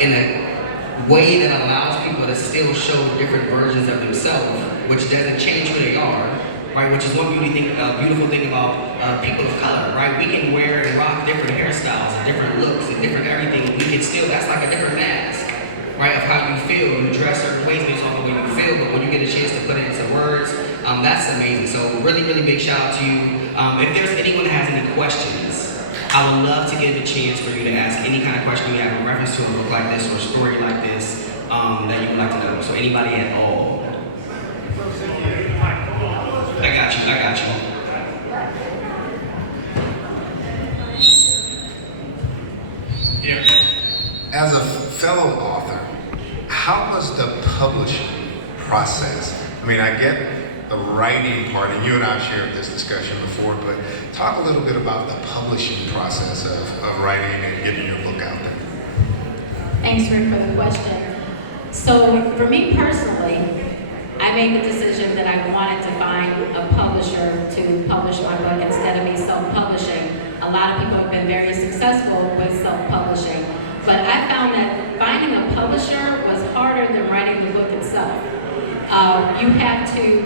in a way that allows people to still show different versions of themselves, which doesn't change who they are, right? Which is one beautiful thing about people of color, right? We can wear and rock different hairstyles and different looks and different everything. We can still, that's like a different mask, right? Of how you feel. You dress certain ways based on the way you feel, but when you get a chance to put it into words, that's amazing. So really big shout out to you. If there's anyone that has any questions, I would love to give a chance for you to ask any kind of question you have in reference to a book like this or a story like this that you would like to know. So anybody at all. I got you. Yes. As a fellow author, how was the publishing process? I mean, I get the writing part, and you and I have shared this discussion before, but talk a little bit about the publishing process of writing and getting your book out there. Thanks, Rick, for the question. So for me personally, I made the decision that I wanted to find a publisher to publish my book instead of me self-publishing. A lot of people have been very successful with self-publishing, but I found that finding a publisher was harder than writing the book itself. You have to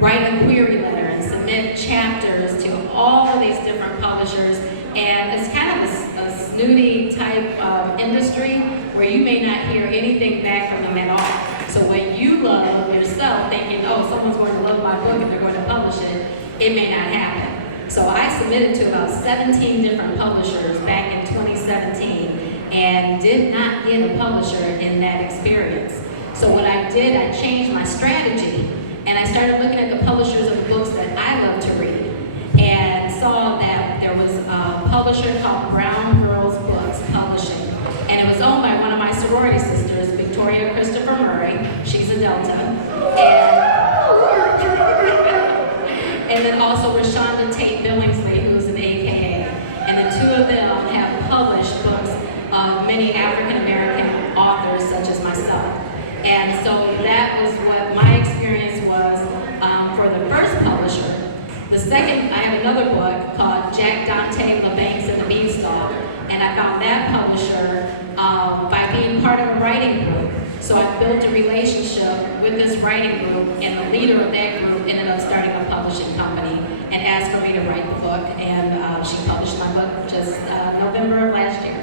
write a query letter and submit chapters to all of these different publishers, and it's kind of a snooty type of industry where you may not hear anything back from them at all. So when you love yourself, thinking, oh, someone's going to love my book and they're going to publish it, it may not happen. So I submitted to about 17 different publishers back in 2017 and did not get a publisher in that experience. So what I did, I changed my strategy and I started looking at the publishers of the books that I love to read and saw that there was a publisher called Brown Girls Books Publishing. And it was owned by one of my sorority sisters, Victoria Christopher Murray. She's a Delta. And then also Rashonda Tate Billingsley, who's an AKA. And the two of them have published books of many African American authors, such as myself. And so that was what my experience was for the first publisher. The second, I have another book called Jack Dante, the Banks and the Beanstalk. And I found that publisher by being part of a writing group. So I built a relationship with this writing group, and the leader of that group ended up starting a publishing company and asked for me to write the book, and she published my book just November of last year.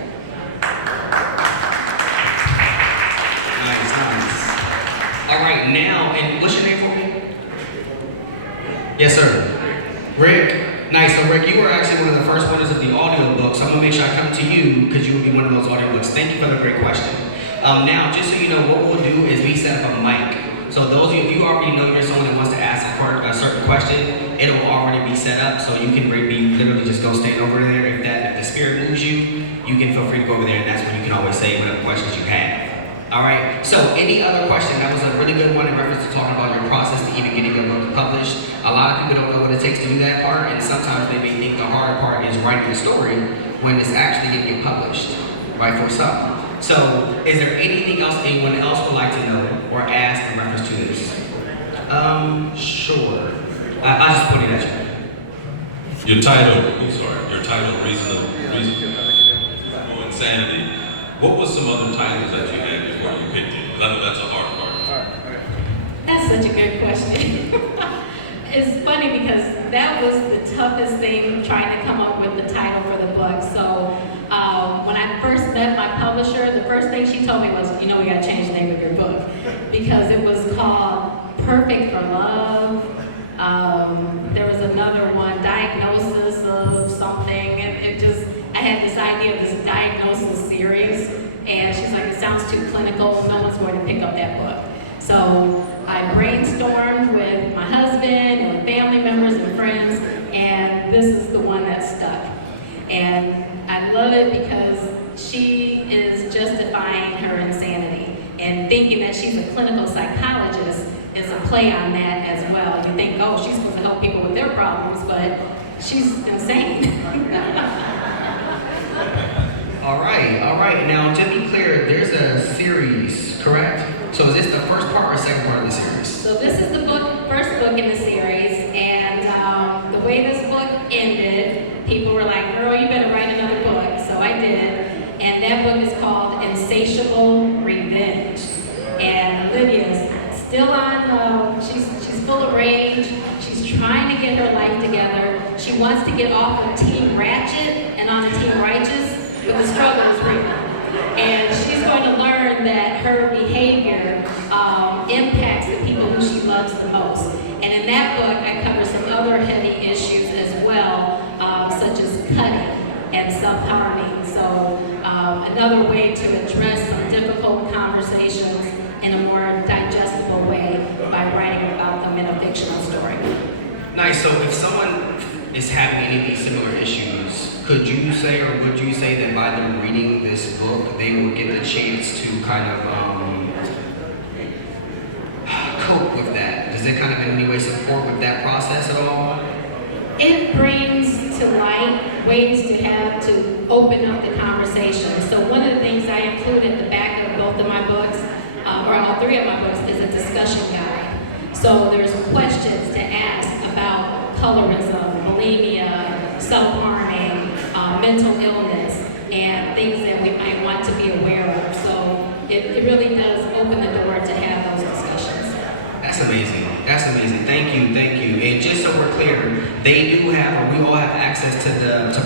Nice. All right, now, and what's your name for me? Yes, sir. Rick. Nice. So, Rick, you were actually one of the first winners of the audiobook, so I'm going to make sure I come to you because you will be one of those audiobooks. Thank you for the great question. Now, just so you know, what we'll do is we set up a mic. So those of you, if you already know you're someone that wants to ask a certain question, it'll already be set up, so you can maybe literally just go stand over there. If the spirit moves you, you can feel free to go over there, and that's when you can always say whatever questions you have. All right, so any other question? That was a really good one in reference to talking about your process to even getting your book published. A lot of people don't know what it takes to do that part, and sometimes they may think the harder part is writing the story when it's actually getting it published, right, for some. So, is there anything else anyone else would like to know or ask in reference to this? Sure. I'll just point it at you. Your title, Reasonable Insanity. What was some other titles that you had before you picked it? Because I know that's a hard part. That's such a good question. It's funny because that was the toughest thing, trying to come up with the title for the book. So when I first met my publisher, the first thing she told me was, we gotta change the name of your book. Because it was called Perfect for Love. There was another one, Diagnosis of something. I had this idea of this diagnosis series, and she's like, it sounds too clinical, no one's going to pick up that book. So I brainstormed with my husband and with family members and friends, and this is the one that stuck. And I love it because she is justifying her insanity and thinking that she's a clinical psychologist is a play on that as well. You think, oh, she's supposed to help people with their problems, but she's insane. All right. Now, to be clear, there's a series, correct? So is this the first part or second part of the series? So this is the first book in the series, and the way this book ended, people were like, girl, you better write another book. So I did, and that book is called Insatiable Revenge. And Olivia's still on, she's full of rage. She's trying to get her life together. She wants to get off of Team Ratchet and on Team Righteous, but the struggle is real. And she's going to learn that her behavior impacts the people who she loves the most. And in that book, I cover some other heavy issues as well, such as cutting and self-harming. So another way to address some difficult conversations in a more digestible way by writing about them in a fictional story. Nice. So if someone is having any of these similar issues, could you say or would you say that by them reading this this book, they will get the chance to kind of cope with that? Does it kind of in any way support with that process at all? It brings to light ways to have to open up the conversation. So one of the things I include in the back of both of my books, or all three of my books, is a discussion guide. So there's questions to ask about colorism, bulimia, self-harming, mental illness, and things that we might want to be aware of. So it really does open the door to have those discussions. That's amazing. That's amazing. Thank you, thank you. And just so we're clear, they do have, or we all have access to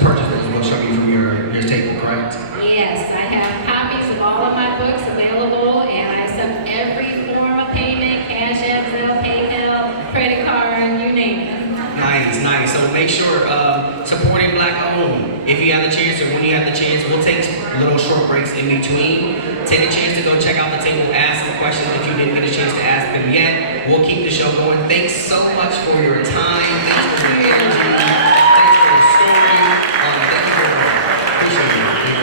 purchase those books from your table, correct? Yes, I have copies of all of my books available, and I accept every form of payment, Cash App, Zelle, PayPal, credit card, you name it. Nice, nice. So make sure supporting Black owned. If you have the chance, or when you have the chance, we'll take little short breaks in between. Take a chance to go check out the table, ask the questions if you didn't get a chance to ask them yet. We'll keep the show going. Thanks so much for your time. Thanks for your energy. Thanks for the story. Thank you for appreciate it. Thank you.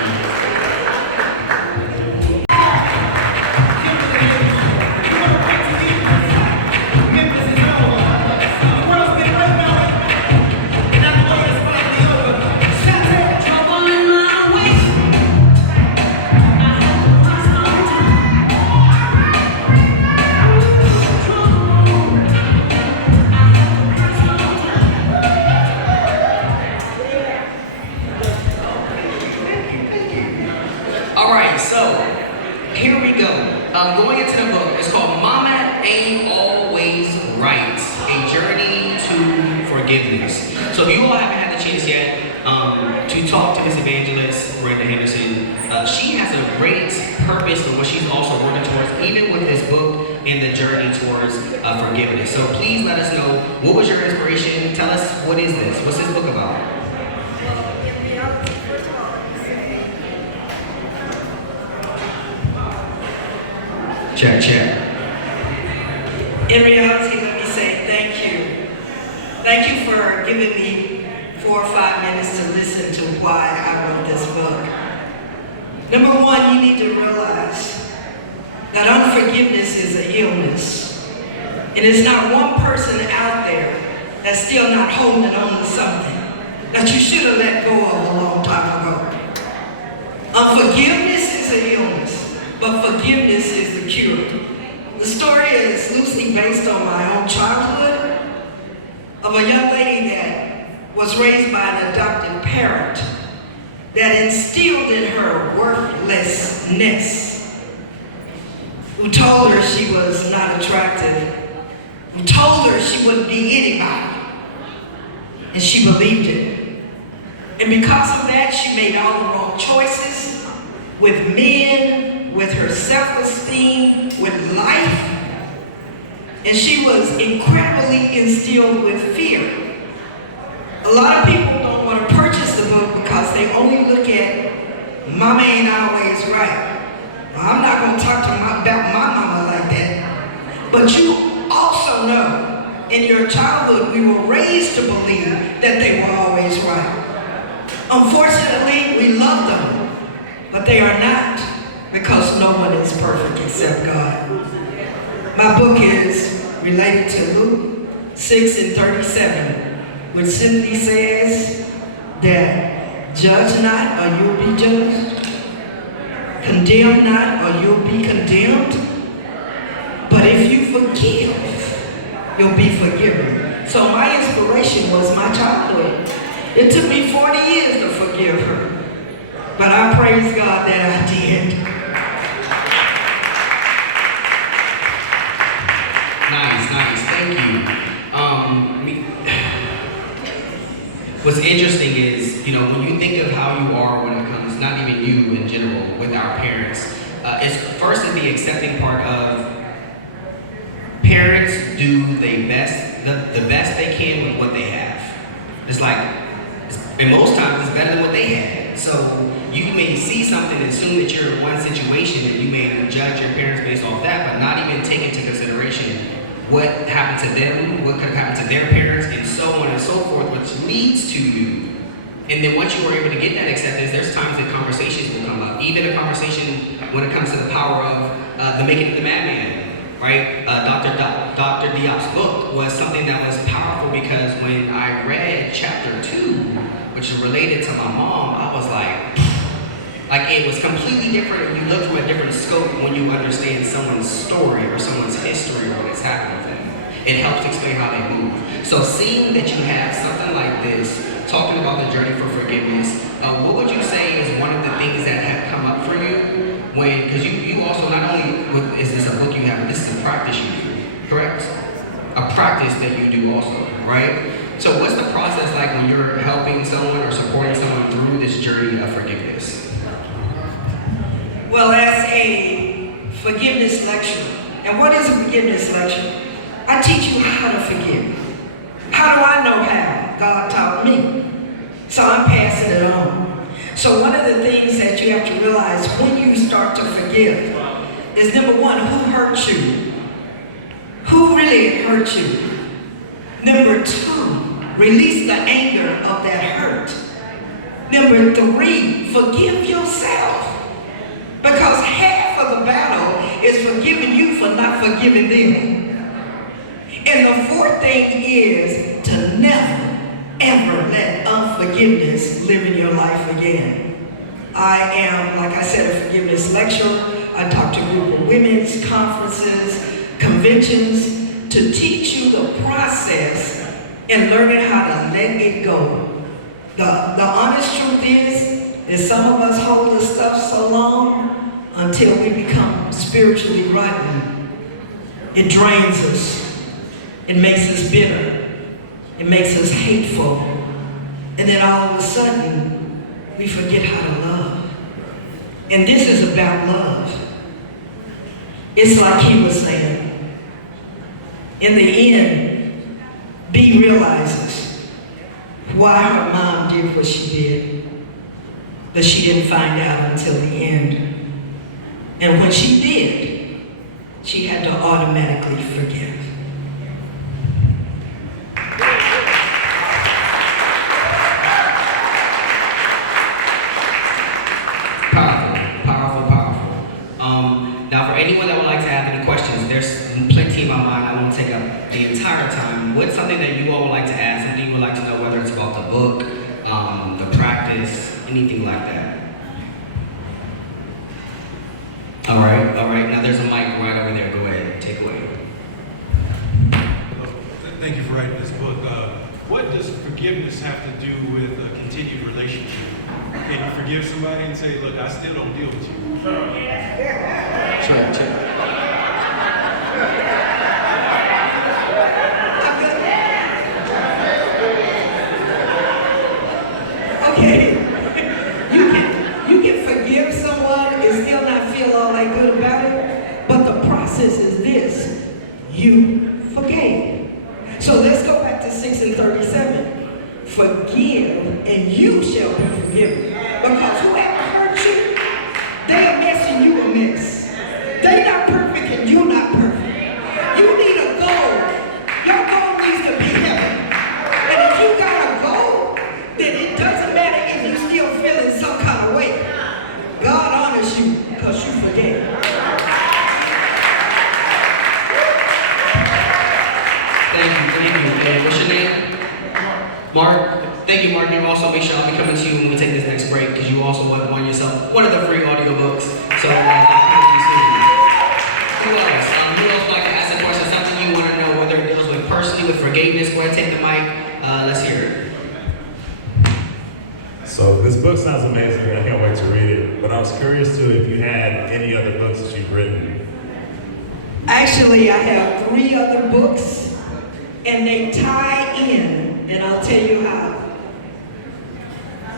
Going into the book, it's called Mama Ain't Always Right, A Journey to Forgiveness. So if you all haven't had the chance yet to talk to Miss Evangelist, Brenda Henderson, she has a great purpose for what she's also working towards, even with this book and the journey towards forgiveness. So please let us know, what was your inspiration? Tell us, what is this? What's this book about? Check, check. In reality, let me say thank you. Thank you for giving me 4 or 5 minutes to listen to why I wrote this book. Number one, you need to realize that unforgiveness is an illness. And it's not one person out there that's still not holding on to something that you should have let go of a long time ago. Unforgiveness is an illness. But forgiveness is the cure. The story is loosely based on my own childhood of a young lady that was raised by an adopted parent that instilled in her worthlessness, who told her she was not attractive, who told her she wouldn't be anybody, and she believed it. And because of that, she made all the wrong choices with men, with her self-esteem, with life, and she was incredibly instilled with fear. A lot of people don't want to purchase the book because they only look at Mama Ain't Always Right. Well, I'm not going to talk about my mama like that. But you also know, in your childhood, we were raised to believe that they were always right. Unfortunately, we love them, but they are not. Because no one is perfect except God. My book is related to Luke 6:37, which simply says that judge not or you'll be judged, condemn not or you'll be condemned, but if you forgive, you'll be forgiven. So my inspiration was my childhood. It took me 40 years to forgive her, but I praise God that I did. Nice, thank you. What's interesting is, when you think of how you are when it comes, not even you in general, with our parents, it's first in the accepting part of parents do the best they can with what they have. It's like, and most times it's better than what they had. So you may see something and assume that you're in one situation and you may judge your parents based off that, but not even take into consideration what happened to them, what could have happened to their parents, and so on and so forth, which leads to you And then once you were able to get that acceptance, there's times that conversations will come up. Even a conversation when it comes to the power of the making of the madman, right? Dr. Diop's book was something that was powerful because when I read chapter 2, which is related to my mom, I was like it was completely different. And you look from a different scope when you understand someone's story or someone's history or what's happened with them. It helps explain how they move. So seeing that you have something like this, talking about the journey for forgiveness, what would you say is one of the things that have come up for you when, because you also not only is this a book you have, but this is a practice you do, correct? A practice that you do also, right? So what's the process like when you're helping someone or supporting someone through this journey of forgiveness? Well, as a forgiveness lecturer, and what is a forgiveness lecturer? I teach you how to forgive. How do I know how? God taught me. So I'm passing it on. So one of the things that you have to realize when you start to forgive is number one, who hurt you? Who really hurt you? Number two, release the anger of that hurt. Number three, forgive yourself. Because half of the battle is forgiving you for not forgiving them. And the fourth thing is to never, ever let unforgiveness live in your life again. I am, like I said, a forgiveness lecturer. I talk to a group of women's conferences, conventions, to teach you the process and learning how to let it go. The honest truth is some of us hold this stuff so long until we become spiritually rotten. It drains us. It makes us bitter. It makes us hateful. And then all of a sudden, we forget how to love. And this is about love. It's like he was saying. In the end, B realizes why her mom did what she did. But she didn't find out until the end. And when she did, she had to automatically forgive. Now, for anyone that would like to have any questions, there's plenty in my mind. I won't take up the entire time. What's something that you all would like to ask? Something you would like to know, whether it's about the book, the practice, anything like that? All right. Now, there's a mic right over there. Go ahead. Take away. Thank you for writing this book. What does forgiveness have to do with a continued relationship? Can you forgive somebody and say, look, I still don't deal with you? Check. Okay, you can forgive someone and still not feel all that good about it, but the process is this: you forgave. So let's go back to 6:37. Forgive, and you shall be forgiven. Because whoever hurt you, they are messing you a mess. They not perfect, and you're not perfect. You need a goal. Your goal needs to be heaven. And if you got a goal, then it doesn't matter if you still feeling some kind of way. God honors you because you forgave. Thank you. What's your name? Mark. Thank you, Mark. You also make sure I'll be coming to you when we take this next break because you also won yourself one of the free audiobooks. So I'll come to you soon. Who else? Who else would like to ask a question? Something you want to know, whether it deals with personally with forgiveness? Go ahead, take the mic. Let's hear it. So this book sounds amazing. I can't wait to read it. But I was curious too if you had any other books that you've written. Actually, I have 3 other books, and they tie in, and I'll tell you how.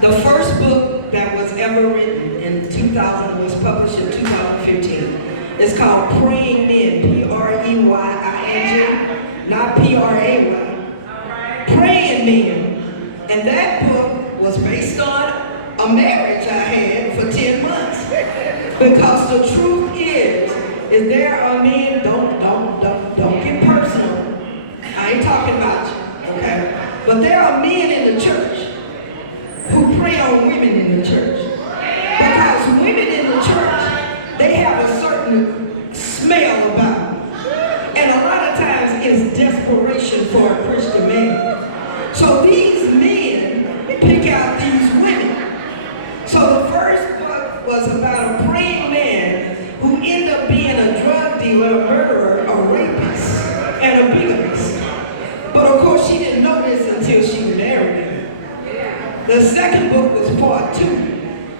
The first book that was ever written in 2000 was published in 2015. It's called Praying Men, Preying, not P-R-A-Y. Praying Men. And that book was based on a marriage I had for 10 months. Because the truth is there are men, don't get personal. I ain't talking about you, okay? But there are men in the church who the church. Because women in the church, they have a certain smell about them. And a lot of times it's desperation for a Christian man. So these men pick out these women. So the first book was about a praying man who ended up being a drug dealer, a murderer, a rapist, and a bigamist. But of course she didn't know this until she married him. The second book was part 2,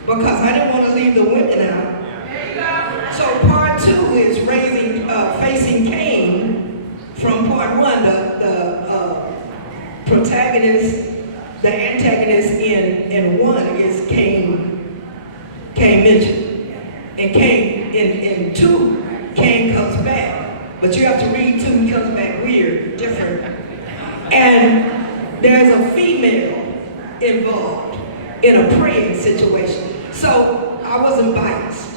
because I didn't want to leave the women out. So part 2 is facing Cain from part 1, the protagonist, the antagonist in 1 is Cain Mitchell. And Cain, in 2, Cain comes back. But you have to read 2, he comes back weird, different. And there's a female involved in a praying situation. So I wasn't biased.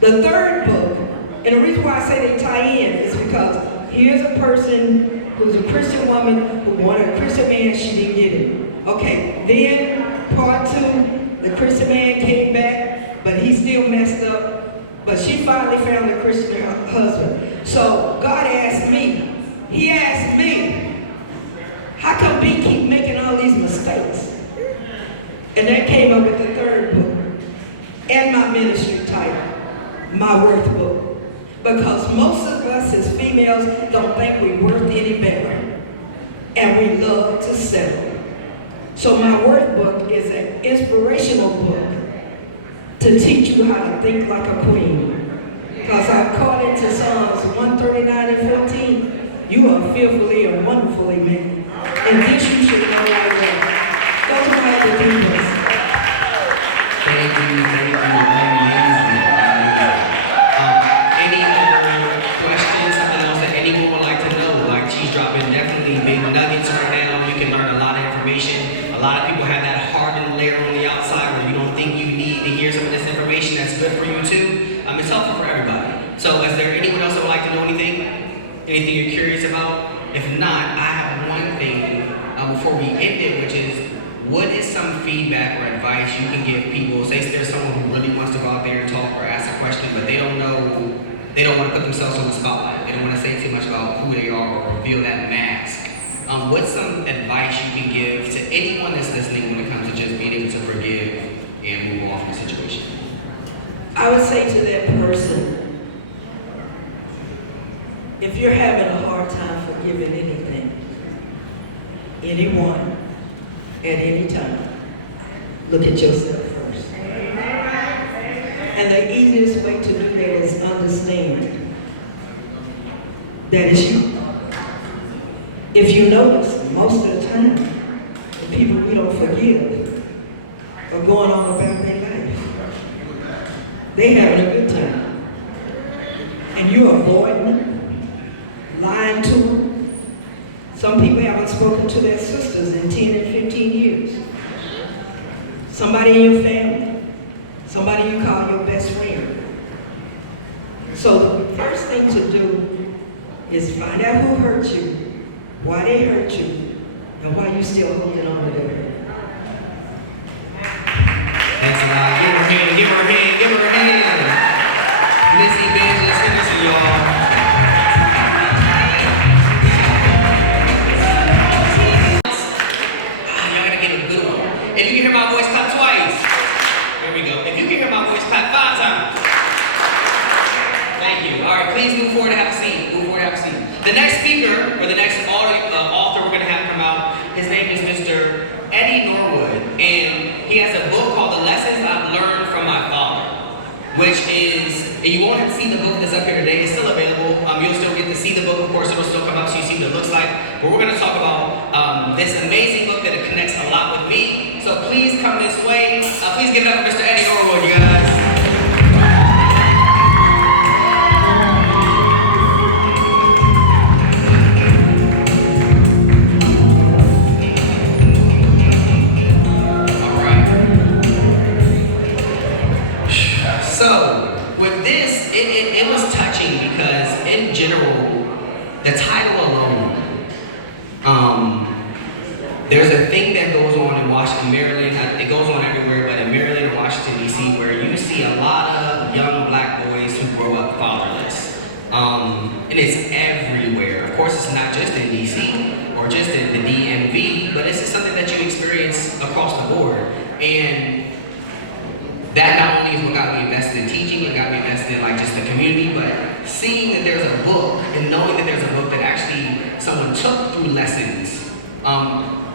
The third book, and the reason why I say they tie in is because here's a person who's a Christian woman who wanted a Christian man, she didn't get it. Okay, then part 2, the Christian man came back, but he still messed up, but she finally found a Christian husband. So God asked me, he asked me, how come we keep making all these mistakes? And that came up with the third book and my ministry title, My Worth Book. Because most of us as females don't think we're worth any better. And we love to settle. So my Worth Book is an inspirational book to teach you how to think like a queen. Because I'm called into Psalms 139 and 14. You are fearfully and wonderfully made. And this you should know right well. Those are my other things. Thank you, amazing. Any other questions, something else that anyone would like to know? Like she's dropping definitely big nuggets right now. You can learn a lot of information. A lot of people have that hardened layer on the outside where you don't think you need to hear some of this information that's good for you too. It's helpful for everybody. So is there anyone else that would like to know anything? Anything you're curious about? If not, I have one thing before we end it, which is, what is some feedback or advice you can give people? Say there's someone who really wants to go out there and talk or ask a question, but they don't know, they don't want to put themselves on the spotlight. They don't want to say too much about who they are or reveal that mask. What's some advice you can give to anyone that's listening when it comes to just being able to forgive and move on from a situation? I would say to that person, if you're having a hard time forgiving anything, anyone, at any time, look at yourself first. And the easiest way to do that is understand that it's you. If you notice, most of the time, the people we don't forgive are going on about their life. They having a good time. And you're avoiding them, lying to them. Some people haven't spoken to their sisters in 10 and 15 years. Somebody in your family, somebody you call your best friend. So the first thing to do is find out who hurt you, why they hurt you, and why you're still holding on to them. Thanks a lot. Give her a hand, give her a hand, give her a hand. Miss Evangelist Henderson, y'all. Y'all gotta give a good one. If you can hear my voice, clap twice. There we go. If you can hear my voice, clap 5 times. Thank you. All right, please move forward and have a seat. Move forward and have a seat. The next speaker, or the next author we're gonna have come out, his name is Mr. Eddie Norwood, and he has a book called The Lessons I've Learned from My Father, which is, and you won't have to see the book that's up here today, it's still available. You'll still get to see the book, of course, it'll still come out so you see what it looks like. But we're gonna talk about this amazing book that it connects a lot with me. So please come this way. Please give it up for Mr. Eddie Norwood, you guys. So, with this, it was touching because, in general, the title alone, there's a thing that goes on in Washington, Maryland. It goes on everywhere, but in Maryland and Washington, not just in DC or just in the DMV, but this is something that you experience across the board. And that not only is what got me invested in teaching, it got me invested in like just the community, but seeing that there's a book and knowing that there's a book that actually someone took through lessons.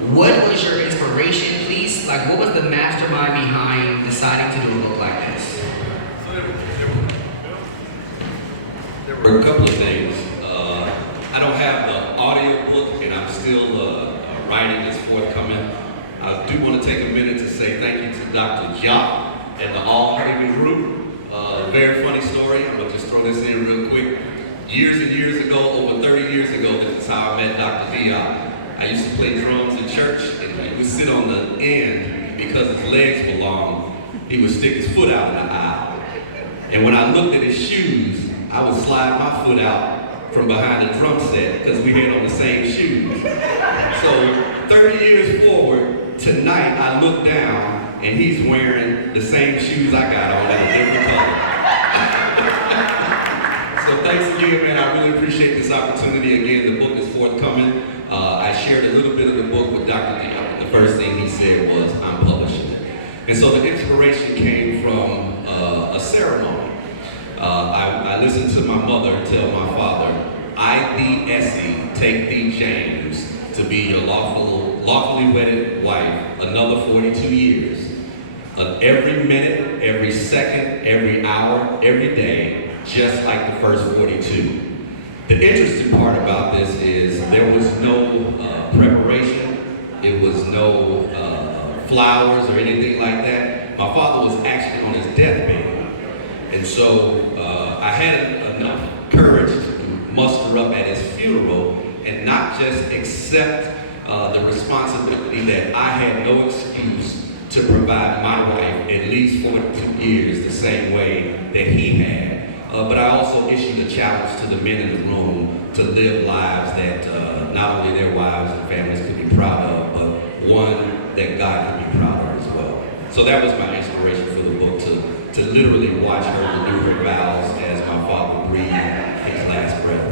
What was your inspiration, please? Like, what was the mastermind behind deciding to do a book like this? There were a couple of things. I don't have the audio book, and I'm still writing this forthcoming. I do want to take a minute to say thank you to Dr. Jock and the All Living Group. Very funny story. I'm going to just throw this in real quick. Years and years ago, over 30 years ago, this is how I met Dr. Diop. I used to play drums in church, and he would sit on the end because his legs were long. He would stick his foot out in the aisle. And when I looked at his shoes, I would slide my foot out from behind the drum set because we had on the same shoes. So 30 years forward, tonight I look down and he's wearing the same shoes I got on in a different color. So thanks again, man. I really appreciate this opportunity. Again, the book is forthcoming. I shared a little bit of the book with Dr. Diop. The first thing he said was, I'm publishing it. And so the inspiration came from a ceremony. I listened to my mother tell my father, I thee Essie, take thee James, to be your lawfully wedded wife another 42 years. Every minute, every second, every hour, every day, just like the first 42. The interesting part about this is there was no preparation. It was no flowers or anything like that. My father was actually on his deathbed. And so I had enough courage to muster up at his funeral and not just accept the responsibility that I had no excuse to provide my wife at least 42 years the same way that he had. But I also issued a challenge to the men in the room to live lives that not only their wives and families could be proud of, but one that God could be proud of as well. So that was my inspiration for the book, to literally watch her renew her vows as my father breathed his last breath.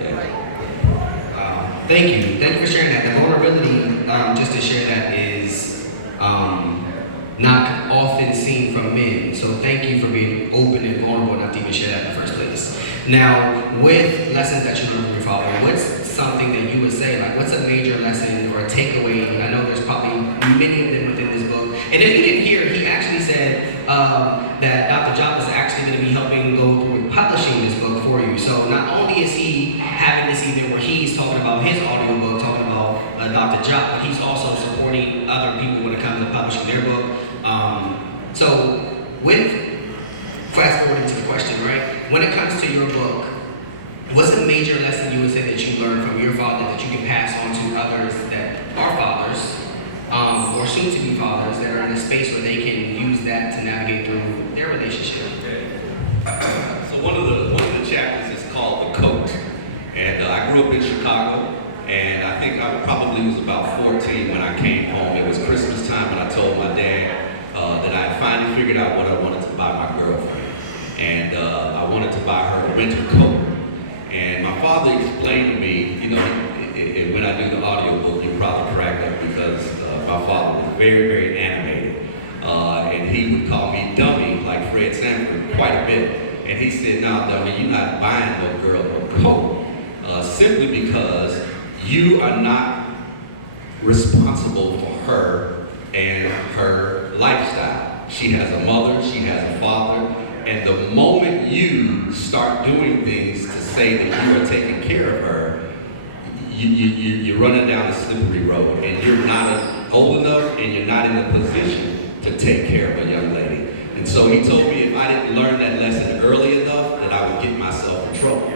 Yeah. Thank you. Thank you for sharing that. The vulnerability, just to share that, is not often seen from men. So thank you for being open and vulnerable enough to even share that in the first place. Now, with lessons that you learned from your father, what's something that you would say, like what's a major lesson or a takeaway? I know there's probably many of them within this book. And if you didn't hear, he actually said that Dr. Job is actually going to be helping go through publishing this book for you. So not only is he having this event where he's talking about his audiobook, talking about Dr. Job, but he's also supporting other people when it comes to publishing their book. So with fast forwarding to the question, right? When it comes to your book, what's a major lesson you would say that you learned from your father that you can pass on to others that are fathers, or soon to be fathers, that are in a space where they can use that to navigate through their relationship? So one of the chapters is called The Coat. And I grew up in Chicago, and I think I probably was about 14 when I came home. It was Christmas time, and I told my dad that I had finally figured out what I wanted to buy my girlfriend. And I wanted to buy her a winter coat. And my father explained to me, you know, when I do the audiobook, you probably crack up because my father was very, very animated. And he would call me dummy, like Fred Sanford, quite a bit. And he said, no, dummy, you're not buying no girl no coat. Simply because you are not responsible for her and her lifestyle. She has a mother, she has a father, and the moment you start doing things to say that you are taking care of her, you're running down a slippery road, and you're not old enough and you're not in a position to take care of a young lady. And so he told me if I didn't learn that lesson early enough, that I would get myself in trouble.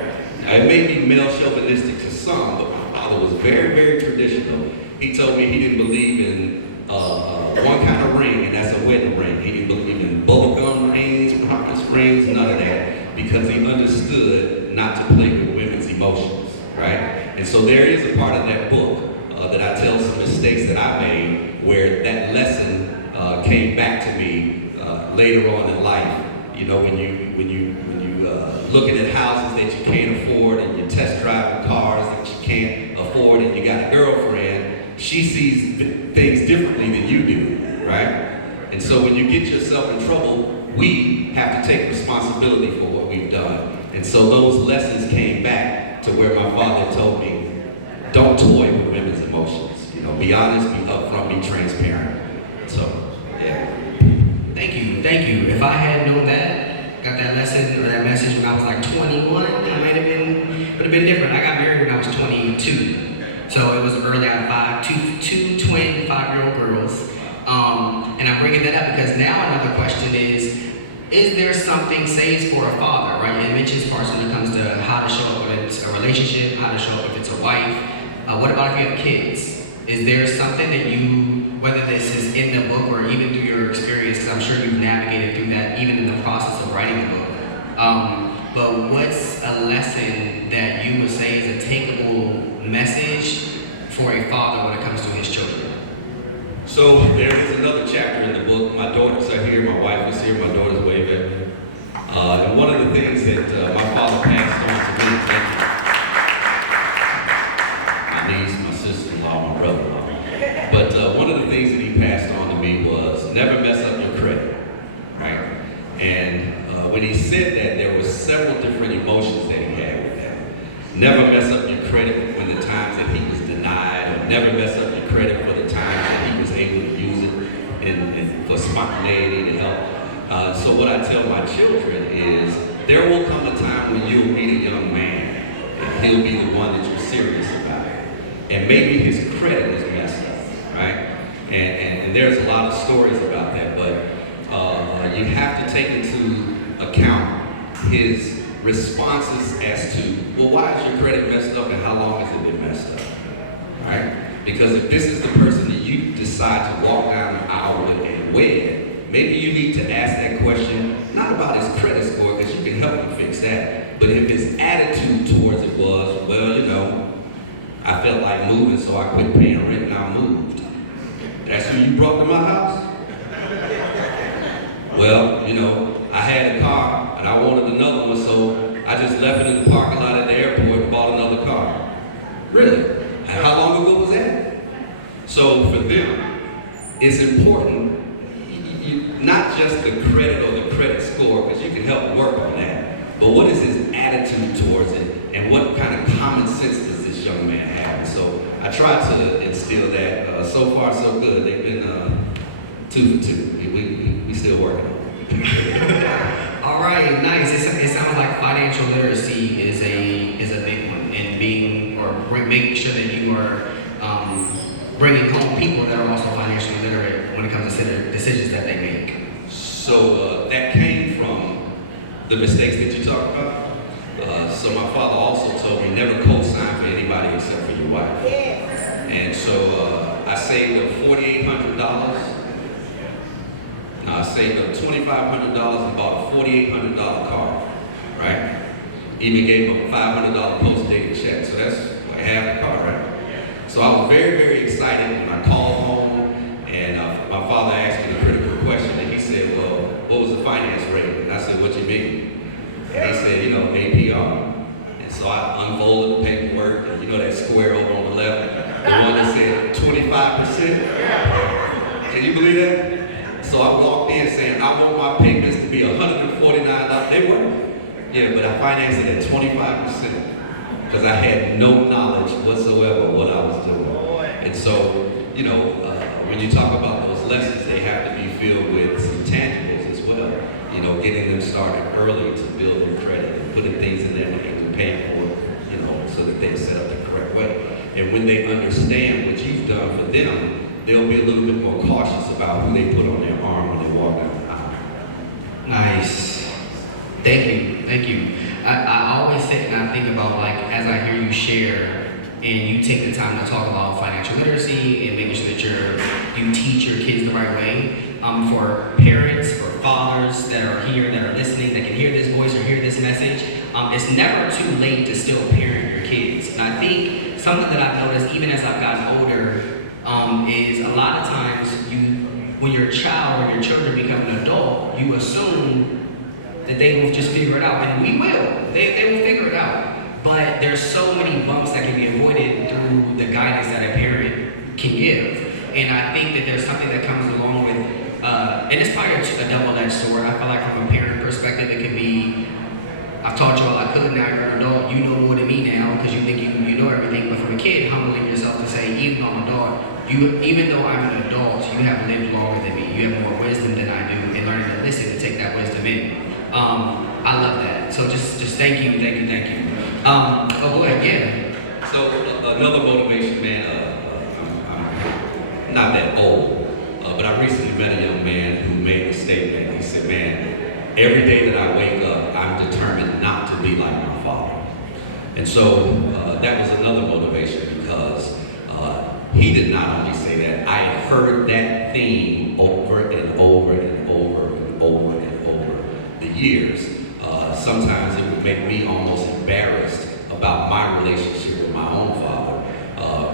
Now, it may be male chauvinistic to some, but my father was very, very traditional. He told me he didn't believe in one kind of ring, and that's a wedding ring. He didn't believe in bubblegum rings, promise rings, none of that, because he understood not to play with women's emotions, right? And so there is a part of that book that I tell some mistakes that I made, where that lesson came back to me later on in life. You know, when you looking at houses that you can't afford, and you're test driving cars that you can't for it and you got a girlfriend, she sees things differently than you do, right? And so when you get yourself in trouble, we have to take responsibility for what we've done. And so those lessons came back to where my father told me, don't toy with women's emotions. You know, be honest, be upfront, be transparent. So, yeah. Thank you, thank you. If I had known that, got that lesson or that message when I was like 21, it would have been different. I got married when I was 22. So it was early. I had two twin 5-year-old girls. And I'm bringing that up because now another question is there something, say it's for a father, right? It mentions parts when it comes to how to show up when it's a relationship, how to show up if it's a wife. What about if you have kids? Is there something that you, whether this is in the book or even through your experience, because I'm sure you've navigated through that even in the process of writing the book, but what's a lesson that you would say is a takeable message for a father when it comes to his children? So there is another chapter in the book. My daughters are here, my wife is here, my daughter's waving. And one of the things that my father passed on to me, my niece, my sister-in-law, my brother-in-law. But one of the things that he passed on to me was never mess up your credit, right? And when he said that, there were several different emotions that he had with that. Never mess up your credit when the times that he was denied, or never mess up your credit for the times that he was able to use it and for spontaneity to help. So what I tell my children is, there will come a time when you'll meet a young man, and he'll be the one that you're serious about. And maybe his credit is messed up, right? And there's a lot of stories about that, but you have to take into account his responses as to, well, why is your credit messed up and how long has it been messed up, right? Because if this is the person that you decide to walk down the aisle with and wed, maybe you need to ask that question, not about his credit score, because you can help him fix that, but if his attitude towards it was, well, you know, I felt like moving, so I quit paying rent and I moved. That's who you brought to my house? Well, you know, I had a car and I wanted another one, so I just left it in the parking lot at the airport and bought another car. Really? And how long ago was that? So for them, it's important, not just the credit or the credit score, because you can help work on that, but what is his attitude towards it and what kind of common sense does this young man have? And so I try to instill that. So far, so good. They've been 2 for 2. We still working on it. All right, nice. It sounds like financial literacy is a big one, and making sure that you are bringing home people that are also financially literate when it comes to decisions that they make. So that came from the mistakes that you talked about. So my father also told me never co-sign for anybody except for your wife. And so I saved up $4,800. I saved up $2,500 and bought a $4,800 car, right? Even gave him a $500 post-dated check. So that's like half the car, right? So I was very, very excited when I called home and my father asked me the critical question and he said, well, what was the finance rate? And I said, what you mean? And he said, you know, APR. And so I unfolded the paperwork and you know that square over on the left, the one that said 25%? Can you believe that? So I walked in saying, I want my payments to be $149. They were. Yeah, but I financed it at 25% because I had no knowledge whatsoever what I was doing. And so, you know, when you talk about those lessons, they have to be filled with some tangibles as well. You know, getting them started early to build their credit and putting things in there that they can pay for, you know, so that they're set up the correct way. And when they understand what you've done for them, they'll be a little bit more cautious about who they put on their arm when they walk down the aisle. Nice. Thank you. Thank you. I always sit and I think about, like, as I hear you share and you take the time to talk about financial literacy and making sure that you teach your kids the right way. For parents, for fathers that are here, that are listening, that can hear this voice or hear this message, it's never too late to still parent your kids. And I think something that I've noticed even as I've gotten older is a lot of times when your child or your children become an adult, you assume that they will just figure it out, and we will. They will figure it out. But there's so many bumps that can be avoided through through the guidance that a parent can give. And I think that there's something that comes along with, and it's probably a double-edged sword. I feel like from a parent perspective, it can be, I've taught you all I could, now you're an adult, you know more than me now because you think you know everything. But from a kid, humbling yourself to say, even though I'm an adult, even though I'm an adult, you have lived longer than me. You have more wisdom than I do, and learning to listen to take that wisdom in. I love that. So just thank you. Oh, go ahead, yeah. So another motivation, man. I'm not that old, but I recently met a young man who made a statement. He said, "Man, every day that I wake up, I'm determined not to be like my father." And so that was another motivation because he did not only say that. I had heard that theme over and over and over and over and over the years. Sometimes it would make me almost embarrassed about my relationship with my own father.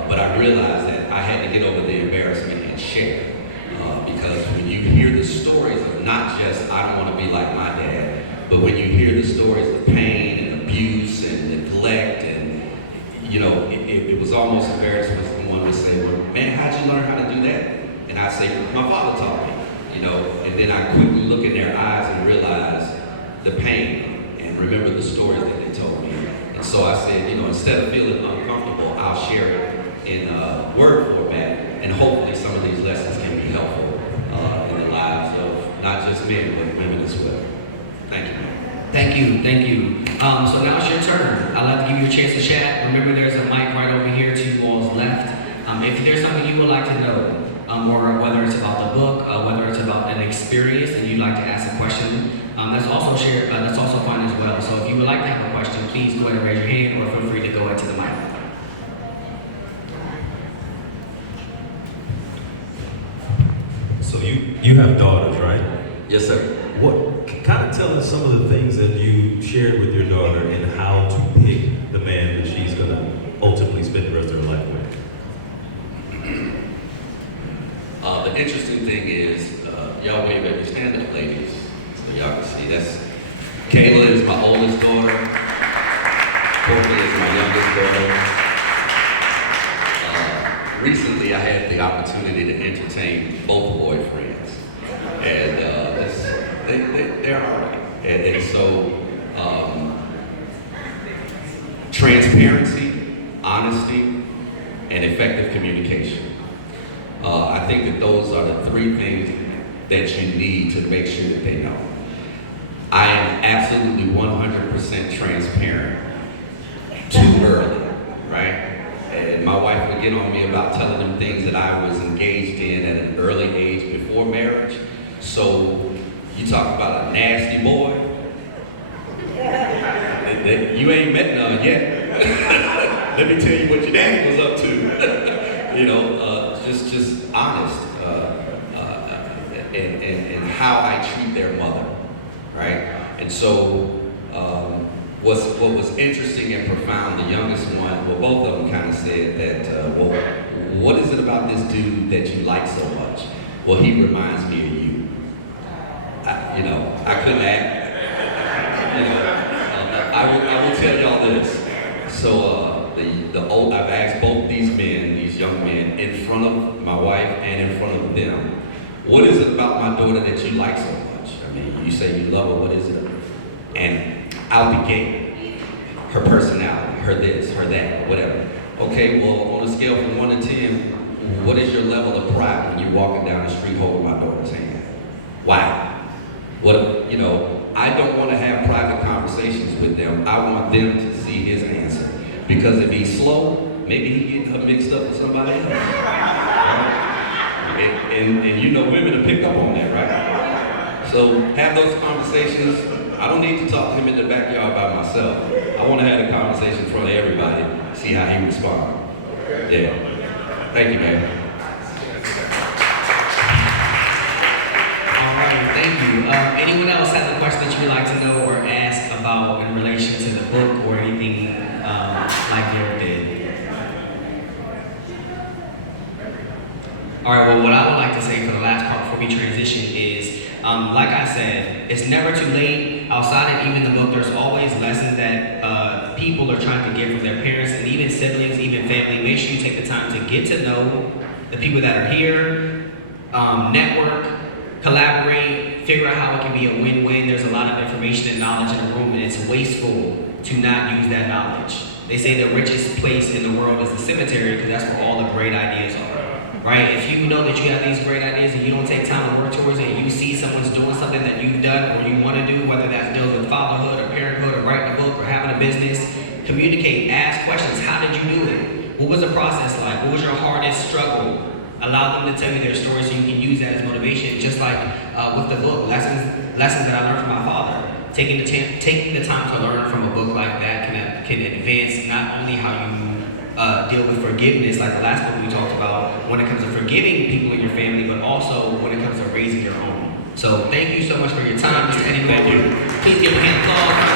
But I realized that I had to get over the embarrassment and share. Because when you hear the stories of not just, I don't want to be like my dad, but when you hear the stories of pain and abuse and neglect and, it was almost embarrassing when someone would say, well, man, how'd you learn how to do that? And I'd say, my father taught me, and then I quickly look in their eyes and realize the pain and remember the stories that they told me. And so I said, instead of feeling uncomfortable, I'll share it in word format, and hopefully some of these lessons can be helpful in the lives of not just men, but women as well. Thank you, man. Thank you. So now it's your turn. I'd like to give you a chance to chat. Remember, there's a mic right over here to you all's left. If there's something you would like to know, or whether it's about the book, whether it's about an experience and you'd like to ask a question, that's also fine as well. So if you would like to have a question, please go ahead and raise your hand or feel free to go into the mic. So you have daughters, right? Yes, sir. What kind of tell us some of the things that you shared with your daughter and how to pick the man that she's gonna ultimately spend the rest of her life with? The interesting thing is, y'all wave at me, stand up, ladies, so y'all can see. That's Kayla is my oldest daughter. Courtney is my youngest daughter. Recently, I had the opportunity to entertain both boyfriends, and they're all right. And so, transparency, honesty, and effective communication. I think that those are the three things that you need to make sure that they know. I am absolutely 100% transparent too early, right? And my wife would get on me about telling them things that I was engaged in at an early age before marriage. So you talk about a nasty boy, you ain't met none yet. Let me tell you what your daddy was up to. Just honest and how I treat their mother, right? And so what was interesting and profound, the youngest one, well, both of them kind of said that, what is it about this dude that you like so much? Well, he reminds me of you. I couldn't act. I will tell y'all this. So I've asked both these young men, in front of my wife and in front of them, what is it about my daughter that you like so much? I mean, you say you love her, what is it? And out the gate, her personality, her this, her that, whatever. Okay, well, on a scale from 1 to 10, what is your level of pride when you're walking down the street holding my daughter's hand? Why? I don't want to have private conversations with them. I want them to see his answer. Because if he's slow, maybe he getting her mixed up with somebody else. Right? And women have picked up on that, right? So have those conversations. I don't need to talk to him in the backyard by myself. I want to have a conversation in front of everybody, see how he responds. Yeah. Thank you, man. All right, thank you. Anyone else have a question that you would like to know or ask about in relation to the book or anything like Derek did? All right, well, what I would like to say for the last part before we transition is, like I said, it's never too late. Outside of even the book, there's always lessons that people people are trying to get from their parents and even siblings, even family, make sure you take the time to get to know the people that are here, network, collaborate, figure out how it can be a win-win. There's a lot of information and knowledge in the room, and it's wasteful to not use that knowledge. They say the richest place in the world is the cemetery because that's where all the great ideas are, right? If you know that you have these great ideas and you don't take time to work towards it, and you see someone's doing something that you've done or you want to do, whether that's dealing with fatherhood or parenthood or writing a book or having a business, communicate, ask questions. How did you do it? What was the process like? What was your hardest struggle? Allow them to tell you their story so you can use that as motivation, just like with the book, lessons that I learned from my father. Taking the time to learn from a book like that can advance not only how you deal with forgiveness, like the last book we talked about, when it comes to forgiving people in your family, but also when it comes to raising your own. So thank you so much for your time, Mr. Eddie Baldwin. Please give a hand applause.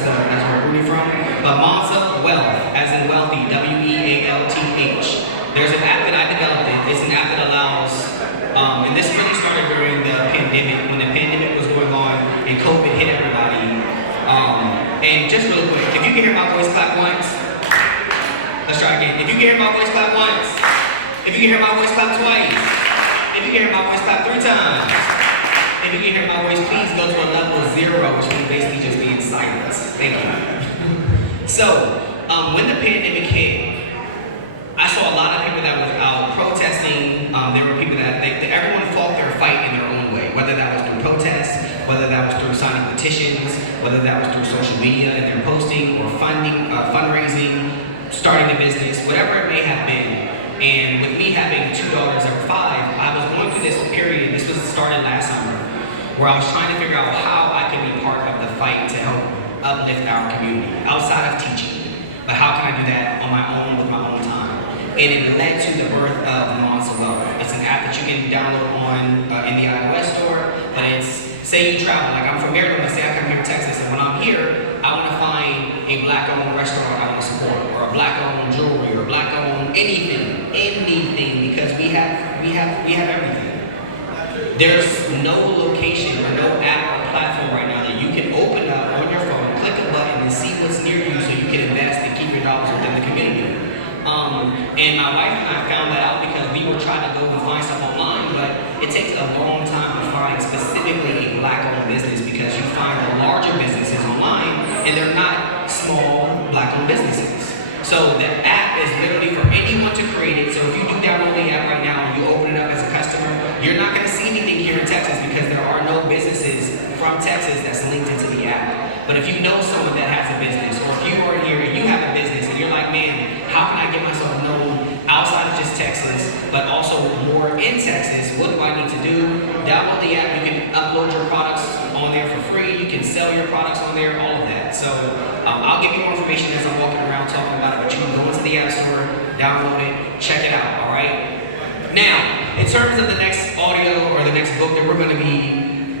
That's where we're rooting from. But Mansa Wealth, as in wealthy, W-E-A-L-T-H. There's an app that I developed. It's an app that allows, and this really started during the pandemic, when the pandemic was going on and COVID hit everybody. And just real quick, if you can hear my voice clap once, let's try again. If you can hear my voice clap once, if you can hear my voice clap twice, if you can hear my voice clap 3 times, if you can hear my voice, please go to a level 0, which would basically just be in silence. Thank you. So, when the pandemic hit, I saw a lot of people that was out protesting. There were people that everyone fought their fight in their own way, whether that was through protests, whether that was through signing petitions, whether that was through social media and their posting, or funding, fundraising, starting a business, whatever it may have been. And with me having 2 daughters that were 5, I was going through this period. This was started last summer, where I was trying to figure out how I could be part of the fight to help uplift our community outside of teaching. But how can I do that on my own with my own time? And it led to the birth of Mansa Wealth. It's an app that you can download on in the iOS store. But it's, say you travel, like I'm from Maryland, but say I come here to Texas, and when I'm here, I want to find a black-owned restaurant I want to support, or a black-owned jewelry, or black-owned anything, because we have everything. There's no location or no app or platform right now that you can open up on your phone And my wife and I found that out because we were trying to go and find stuff online, but it takes a long time to find specifically a black-owned business because you find the larger businesses online and they're not small black-owned businesses. So the app is literally for anyone to create it. So if you do download the app right now and you open it up as a customer, you're not going to see anything here in Texas because there are no businesses from Texas that's linked into the app. But if you know someone that has a business, or if you are here and you have a business and you're like, man, how can I get myself known outside of just Texas, but also more in Texas? What do I need to do? Download the app. You can upload your products on there for free. You can sell your products on there, all of that. So I'll give you more information as I'm walking around talking about it, but you can go into the App Store, download it, check it out, all right? Now, in terms of the next audio or the next book that we're going to be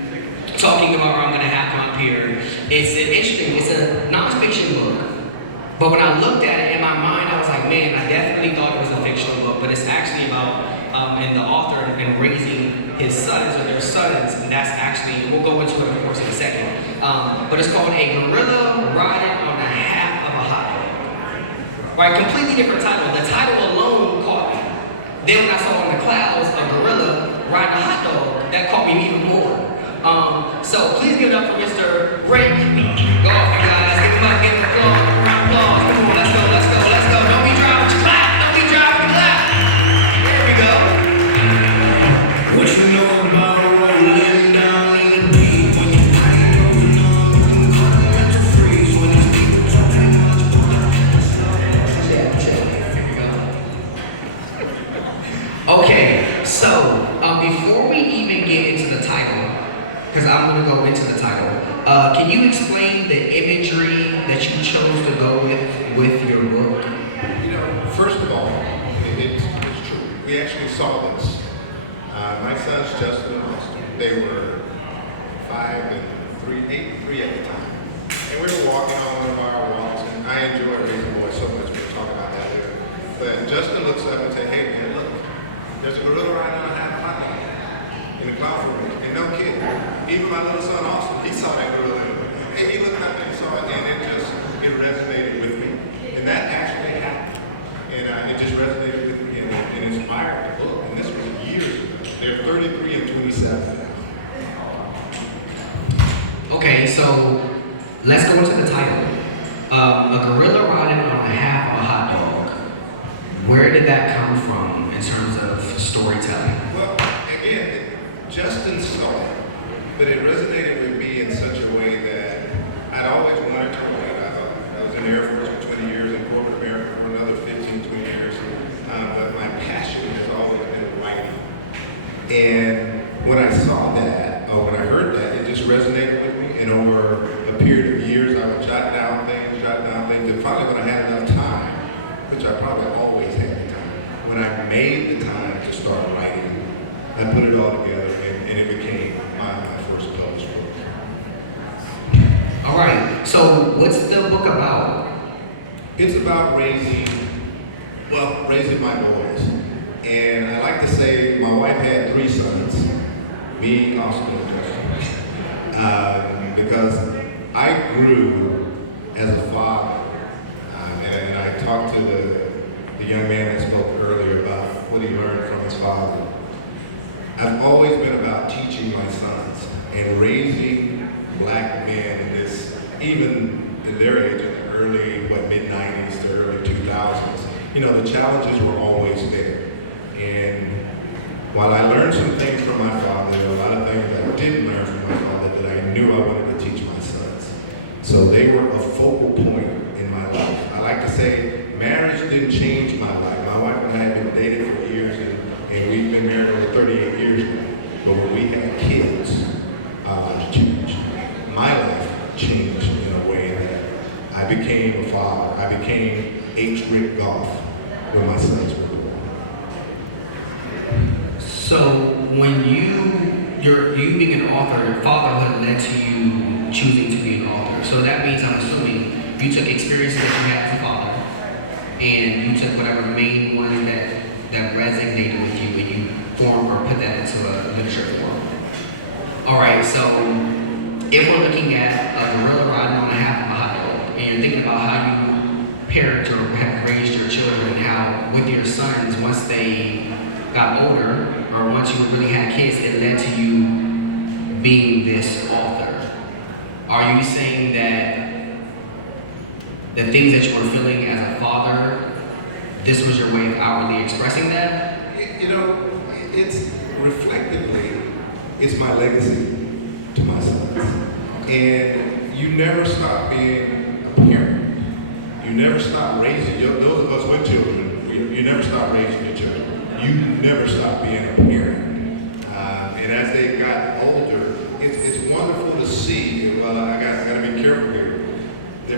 talking about, or I'm going to have come up here, it's a nonfiction book. But when I looked at it in my mind, I was like, man, I definitely thought it was a fictional book, but it's actually about, and the author had been raising his sons or their sons, and that's actually, we'll go into it of course in a second, but it's called A Gorilla Riding on the Half of a Hot Dog. Right, completely different title. The title alone caught me. Then when I saw in the clouds a gorilla riding a hot dog, that caught me even more. So please give it up for Mr. Rick Goff, you guys. Give him up, give him a round of applause. Come on, let's go, let's go, let's go. Don't be driving, clap. Don't be driving, clap. There we go. What you know about rolling down in the deep? When you ride over numb, you can call it mental freeze. When these people talking much Okay, so before we even get into the title, because I'm going to go into the title, can you explain the imagery that you chose to go with your book? You know, first of all, it's true. We actually saw this. My sons, Justin and Austin, they were 5 and 3 at the time. And we were walking on one of our walks, and I enjoy raising boys so much. We'll talk about that later. But Justin looks up and said, hey, man, look, there's a gorilla riding on a half hot dog in the cloud formation. And no kid, even my little son Austin, he saw that gorilla. And he looked up and he saw it, and it resonated with me. And that actually happened. And it just resonated with me and inspired the book. And this was years ago. They're 33 and 27 now. Okay, so let's go into the title. A gorilla riding on a half of a hot dog. Where did that come from in terms of storytelling? Well, again, Justin saw it, but it resonated with me in such a way that I'd always wanted to write. I was in the Air Force for 20 years, in corporate America for another 15, 20 years. But my passion has always been writing. And when I saw that, or when I heard that, it just resonated with me. And over a period of years, I would jot down things. And finally, when I had enough time, which I probably always had the time, when I made the time to start writing, I put it all together, and it became my first published book. All right, so what's the book about? It's about raising my boys. And I like to say my wife had 3 sons, me, Austin, and Justin. Because I grew as a father. And I talked to the young man that spoke earlier about what he learned from his father. I've always been about teaching my sons and raising black men in this, even in their age, in the early, mid-90s to early 2000s. You know, the challenges were always there. And while I learned some things from my father, there were a lot of things that I didn't learn from my father that I knew I wanted to teach my sons. So they were a focal point in my life. I like to say marriage didn't change my life. My wife and I had been dating for years, and we've been married over 38 years now. But when we had kids, my life changed in a way that I became a father. I became H. Rick Goff when my sons were born. So when you being an author, fatherhood led to you choosing to be an author. So that means, I'm assuming, you took experiences that you had as a father, and you took whatever main ones that resonated with you, and you formed or put that into a literature form. All right, so if we're looking at a gorilla riding on a half of a hot dog, and you're thinking about how you parent or have raised your children and how with your sons, once they got older, or once you really had kids, it led to you being this author. Are you saying that the things that you were feeling as a father, this was your way of outwardly expressing that? You know, it's reflectively, it's my legacy to my sons. And you never stop being a parent. You never stop raising those of us with children. You never stop raising your children. You never stop being a parent. And as they got older, it's wonderful to see. Well, I got to be careful here.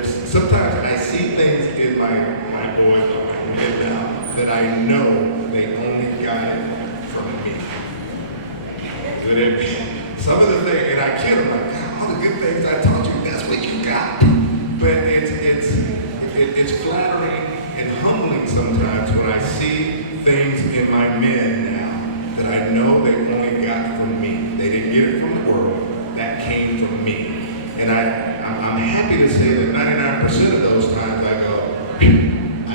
Sometimes I see things in my boys or my men now that I know they only got it from me. Some of the things, and I kid them like, God, all the good things I taught you, that's what you got. But it's flattering and humbling sometimes when I see things in my men now that I know they only got from me. They didn't get it from the world. That came from me. And I'm happy to say that 99% of those times I go, I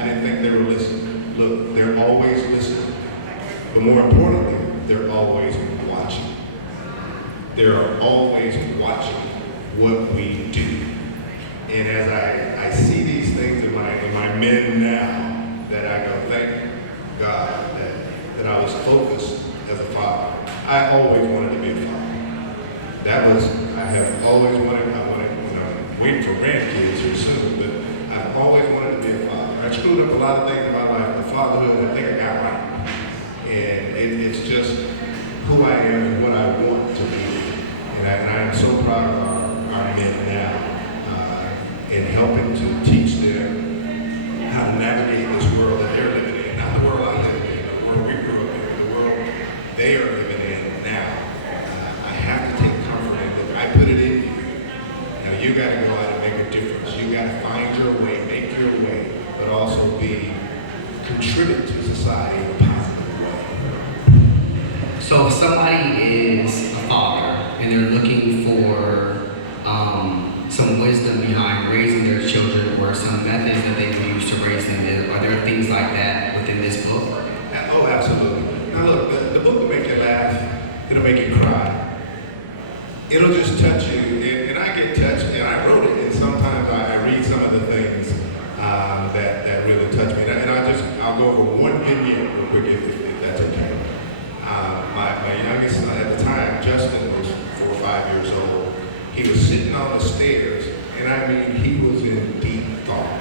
didn't think they were listening. Look, they're always listening. But more importantly, they're always watching. They're always watching what we do. And as I see these things in my men now, that I go, thank God that I was focused as a father. I always wanted to be a father. I have always wanted, waiting for grandkids here soon, but I've always wanted to be a father. I screwed up a lot of things about my fatherhood that I think I got right. And it's just who I am and what I want to be. And I am so proud of our men now in helping to teach them how to navigate this world that they're living in. Not the world I live in, the world we grew up in, the world they are living in now. I have to take comfort in it. I put it in you. Now you got to go out and make a difference. You got to find your way, make your way, but also contribute to society in a positive way. So if somebody is a father and they're looking for some wisdom behind raising their children or some methods that they've used to raise them, are there things like that within this book? Oh, absolutely. Now look, the book will make you laugh. It'll make you cry. It'll just touch you. And I get touched, and I wrote it, and sometimes I read some of the things that really touch me. And I'll go over one vignette real quick if that's okay. My youngest son at the time, Justin, was 4 or 5 years old. He was sitting on the stairs, and I mean, he was in deep thought.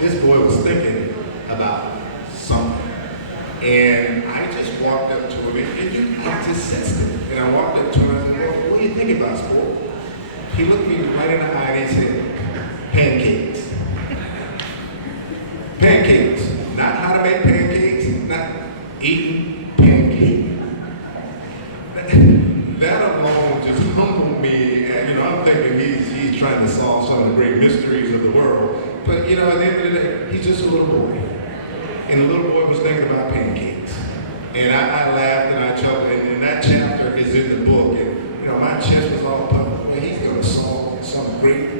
This boy was thinking about something. And I just walked up to him, and I just sensed it. And I walked up to him and I said, well, what are you thinking about, sport? He looked me right in the eye and he said, pancakes. Pancakes. Not how to make pancakes, not eating pancakes. That alone just humbled me. And, I'm thinking he's trying to solve some of the great mysteries of the world. But, at the end of the day, he's just a little boy. And the little boy was thinking about pancakes. And I laughed and I chuckled. And that chapter is in the book. And, my chest was all puffed. Well, he's going to solve some great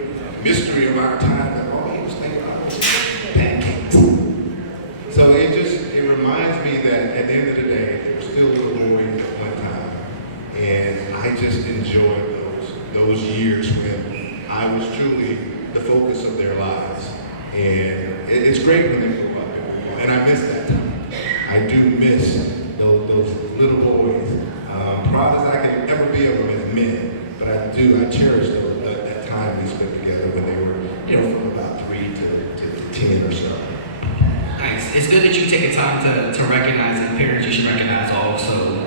mystery of our time. That all he was thinking about was pancakes. So it reminds me that at the end of the day, they were still little boys at one time. And I just enjoyed those years when I was truly the focus of their lives. And it's great when they grow up. And I miss that time. I do miss those little boys. Proud as I can ever be of them as men, but I cherish that time we spent together when they were, from about 3 to 10 or so. Nice. It's good that you take the time to recognize, and parents, you should recognize also.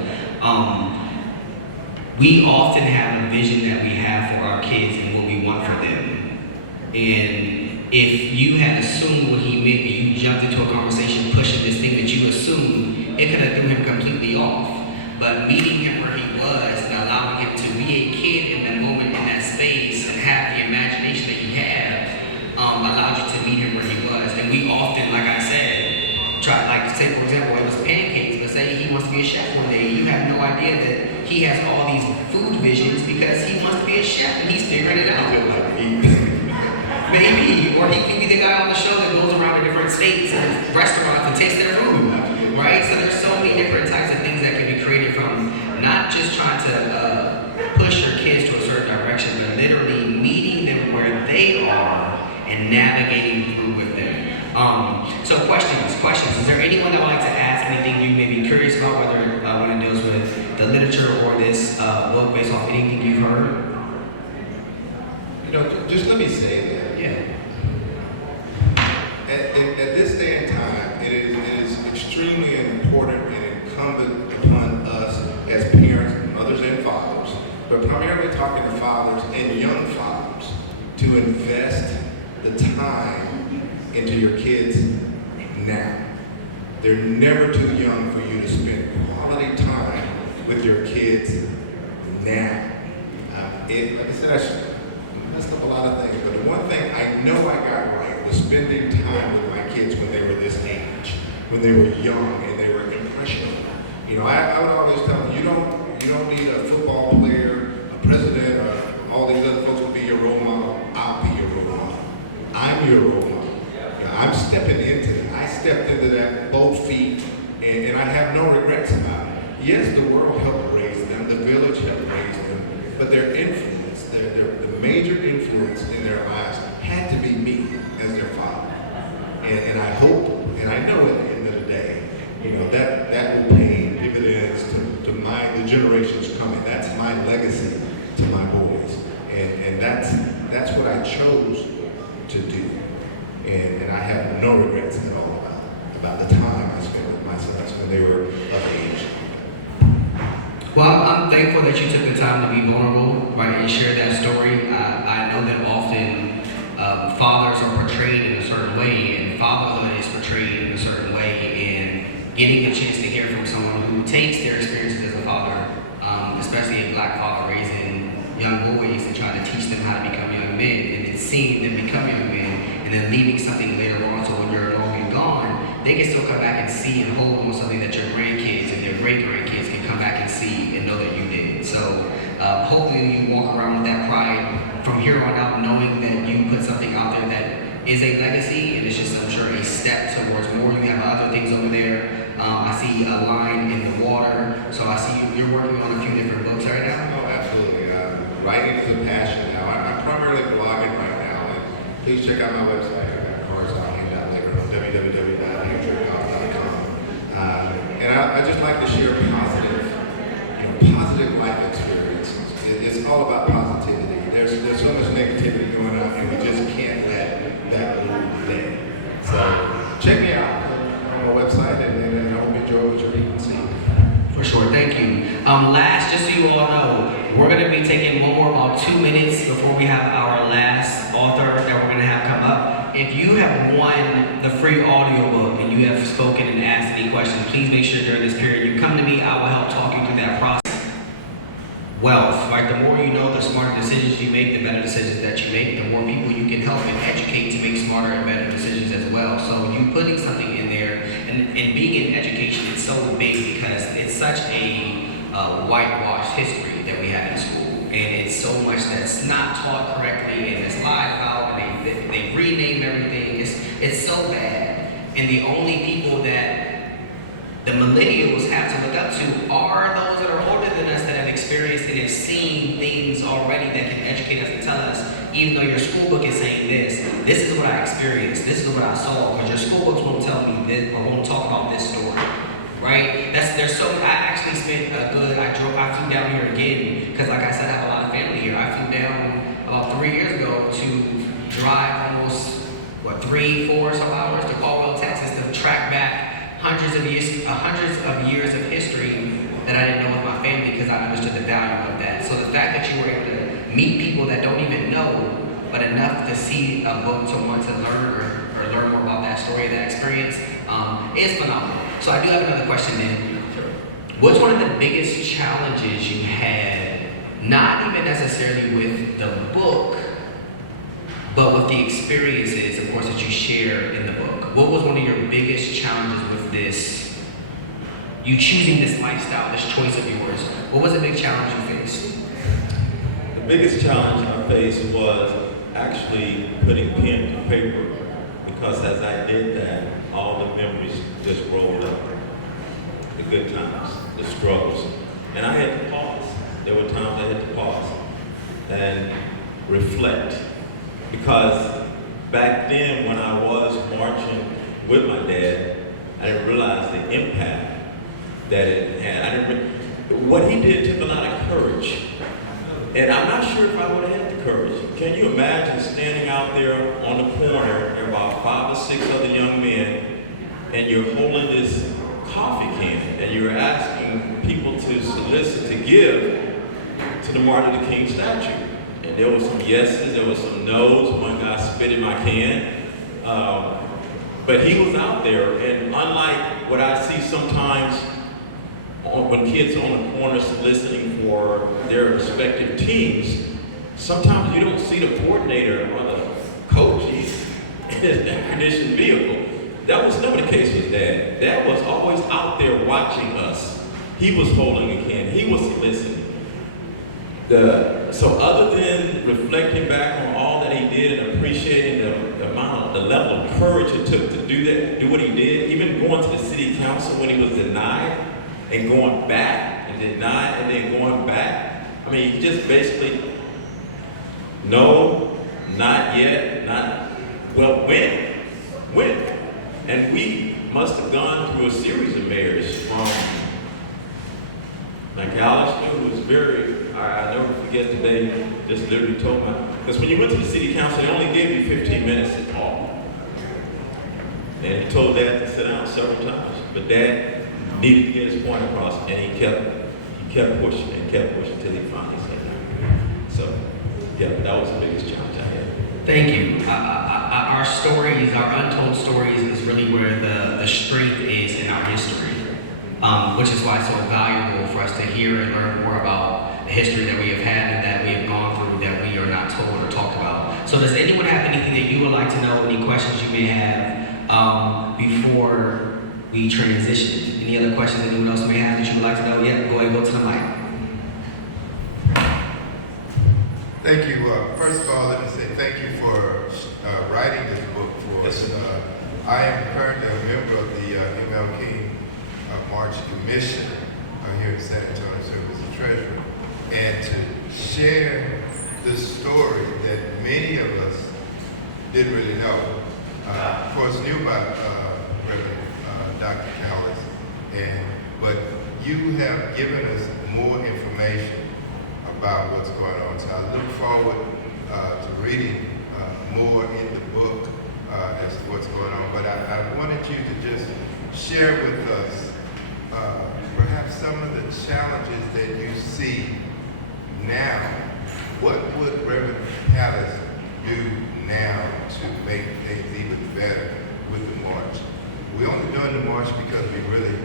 We often have a vision that we have for our kids and what we want for them. And if you had assumed what he meant, you jumped into a conversation pushing this thing that you assumed, it could have threw him completely off. But meeting him where he was and allowing him to be a kid in that moment, in that space, and have the imagination that he had, allowed you to meet him where he was. And we often, like I said, say for example, it was pancakes, but say he wants to be a chef one day, you have no idea that he has all these food visions because he wants to be a chef and he's figuring it out. Maybe or he can be the guy on the show that goes around to different states and restaurants and takes their food, right? So there's so many different types of things that can be created from not just trying to push your kids to a certain direction, but literally meeting them where they are and navigating through with them. So questions. Is there anyone that would like to ask anything you may be curious about, whether when it deals with the literature or this book based off anything you've heard? You know, just let me say that. Yeah. At this day and time, it is extremely important and incumbent upon us as parents, mothers and fathers, but primarily talking to fathers and young fathers, to invest the time into your kids now. They're never too young for you to spend quality time with your kids now. Like I said, I messed up a lot of things, but the one thing I know I got right was spending time with my kids when they were this age, when they were young and they were impressionable. You know, I would always tell them, you don't need a football player, a president, or all these other folks to be your role model. I'll be your role model. I'm your role model. You know, I'm stepping into it. I stepped into that both feet, and I have no regrets about it. Yes, the world helped raise them, the village helped raise them, but their influence, the major influence in their lives had to be me as their father. And I hope, and I know at the end of the day, you know, that will pay dividends to the generations coming. That's my legacy to my boys. And that's what I chose to do. And I have no regrets at all about the time I spent with my sons when they were of age. Well, I'm thankful that you took the time to be vulnerable, right, and share that story. I know that often fathers are portrayed in a certain way, and fatherhood is portrayed in a certain way, and getting a chance to hear from someone who takes their experiences as a father, especially a black father raising young boys and trying to teach them how to become young men, and then seeing them become young men, and then leaving something later on, so when you're long and gone, they can still come back and see and hold on something that your grandkids and their great-grandkids can come back and see and know that you did. So hopefully you walk around with that pride from here on out, knowing that you put something out there that is a legacy, and it's just, I'm sure, a step towards more. You have other things over there. I see a line in the water, so I see you're working on a few different books right now. Oh, absolutely. Writing is a passion now. I'm primarily blogging right now, and please check out my website. I've got cards I'll hand out later on www.andrewgolf.com. And I just like to share positive life experiences. It's all about positivity. There's so much negativity going on, and we just can't let that rule the day. So check me out on my website, and I hope you enjoy what you're reading and seeing. For sure, thank you. Last, just so you all know, we're going to be taking one more about 2 minutes before we have our last author that we're going to have come up. If you have won the free audiobook and you have spoken and asked any questions, please make sure during this period you come to me. I will help talk you through that process. Wealth, right? The more you know, the smarter decisions you make, the better decisions that you make, the more people you can help and educate to make smarter and better decisions as well. So you putting something in there, and being in education, it's so big because it's such a whitewashed history that we have in school. And it's so much that's not taught correctly, and it's lied about, and they rename everything. It's so bad. And the only people that the millennials have to look up to are those that are older than us that have experienced and have seen things already that can educate us and tell us, even though your school book is saying this is what I experienced, this is what I saw, because your school books won't tell me this or won't talk about this story, right? I actually spent I flew down here again, because like I said, I have a lot of family here. I flew down about 3 years ago to drive almost, 3-4 some hours to Caldwell, Texas to track back hundreds of years of history that I didn't know with my family, because I understood the value of that. So the fact that you were able to meet people that don't even know, but enough to see a book to want to learn or learn more about that story, that experience, is phenomenal. So I do have another question then. What's one of the biggest challenges you had, not even necessarily with the book, but with the experiences, of course, that you share in the book? What was one of your biggest challenges with this, you choosing this lifestyle, this choice of yours? What was a big challenge you faced? The biggest challenge I faced was actually putting pen to paper, because as I did that, all the memories just rolled up. The good times, the struggles. And I had to pause. There were times I had to pause and reflect. Because back then, when I was marching with my dad, I didn't realize the impact that it had. What he did took a lot of courage. And I'm not sure if I would have had the courage. Can you imagine standing out there on the corner, there were about 5 or 6 other young men, and you're holding this coffee can, and you're asking people to solicit, to give to the Martin Luther King statue. And there were some yeses, there were some no's. One guy spit in my can. But he was out there, and unlike what I see sometimes when kids are on the corner soliciting for their respective teams, sometimes you don't see the coordinator or the coaches in his air-conditioned vehicle. That was never the case with Dad. Dad was always out there watching us. He was holding a can. He was listening. So other than reflecting back on all that he did and appreciating the level of courage it took to do that, do what he did, even going to the city council when he was denied and going back and denied and then going back. I mean, he just basically, no, not yet, not, well, when? And we must have gone through a series of mayors from McAllister, who was very, I'll never forget the day, just literally told me, because when you went to the city council, they only gave you 15 minutes to talk. And he told Dad to sit down several times, but Dad needed to get his point across, and he kept pushing and kept pushing until he finally said that. So, yeah, that was the biggest challenge I had. Thank you. Our stories, our untold stories, is really where the strength is in our history, which is why it's so valuable for us to hear and learn more about the history that we have had and that we have gone through that we are not told or talked about. So does anyone have anything that you would like to know, any questions you may have before we transition? Any other questions anyone else may have that you would like to know? Yeah, go ahead, go to the mic. Thank you. First of all, let me say thank you for writing this book for us. I am currently a member of the ML King March Commission here in San Antonio, serving as the treasurer, and to share this story that many of us didn't really know. Of course, knew about Reverend Dr. Callis, but you have given us more information about what's going on. So I look forward to reading more in the book as to what's going on. But I wanted you to just share with us perhaps some of the challenges that you see now. What would Reverend Callis do now to make things even better with the march? We're only doing the march because we really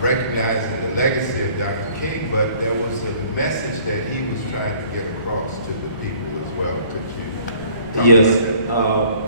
recognizing the legacy of Dr. King, but there was a message that he was trying to get across to the people as well. Could you talk Yes. about that?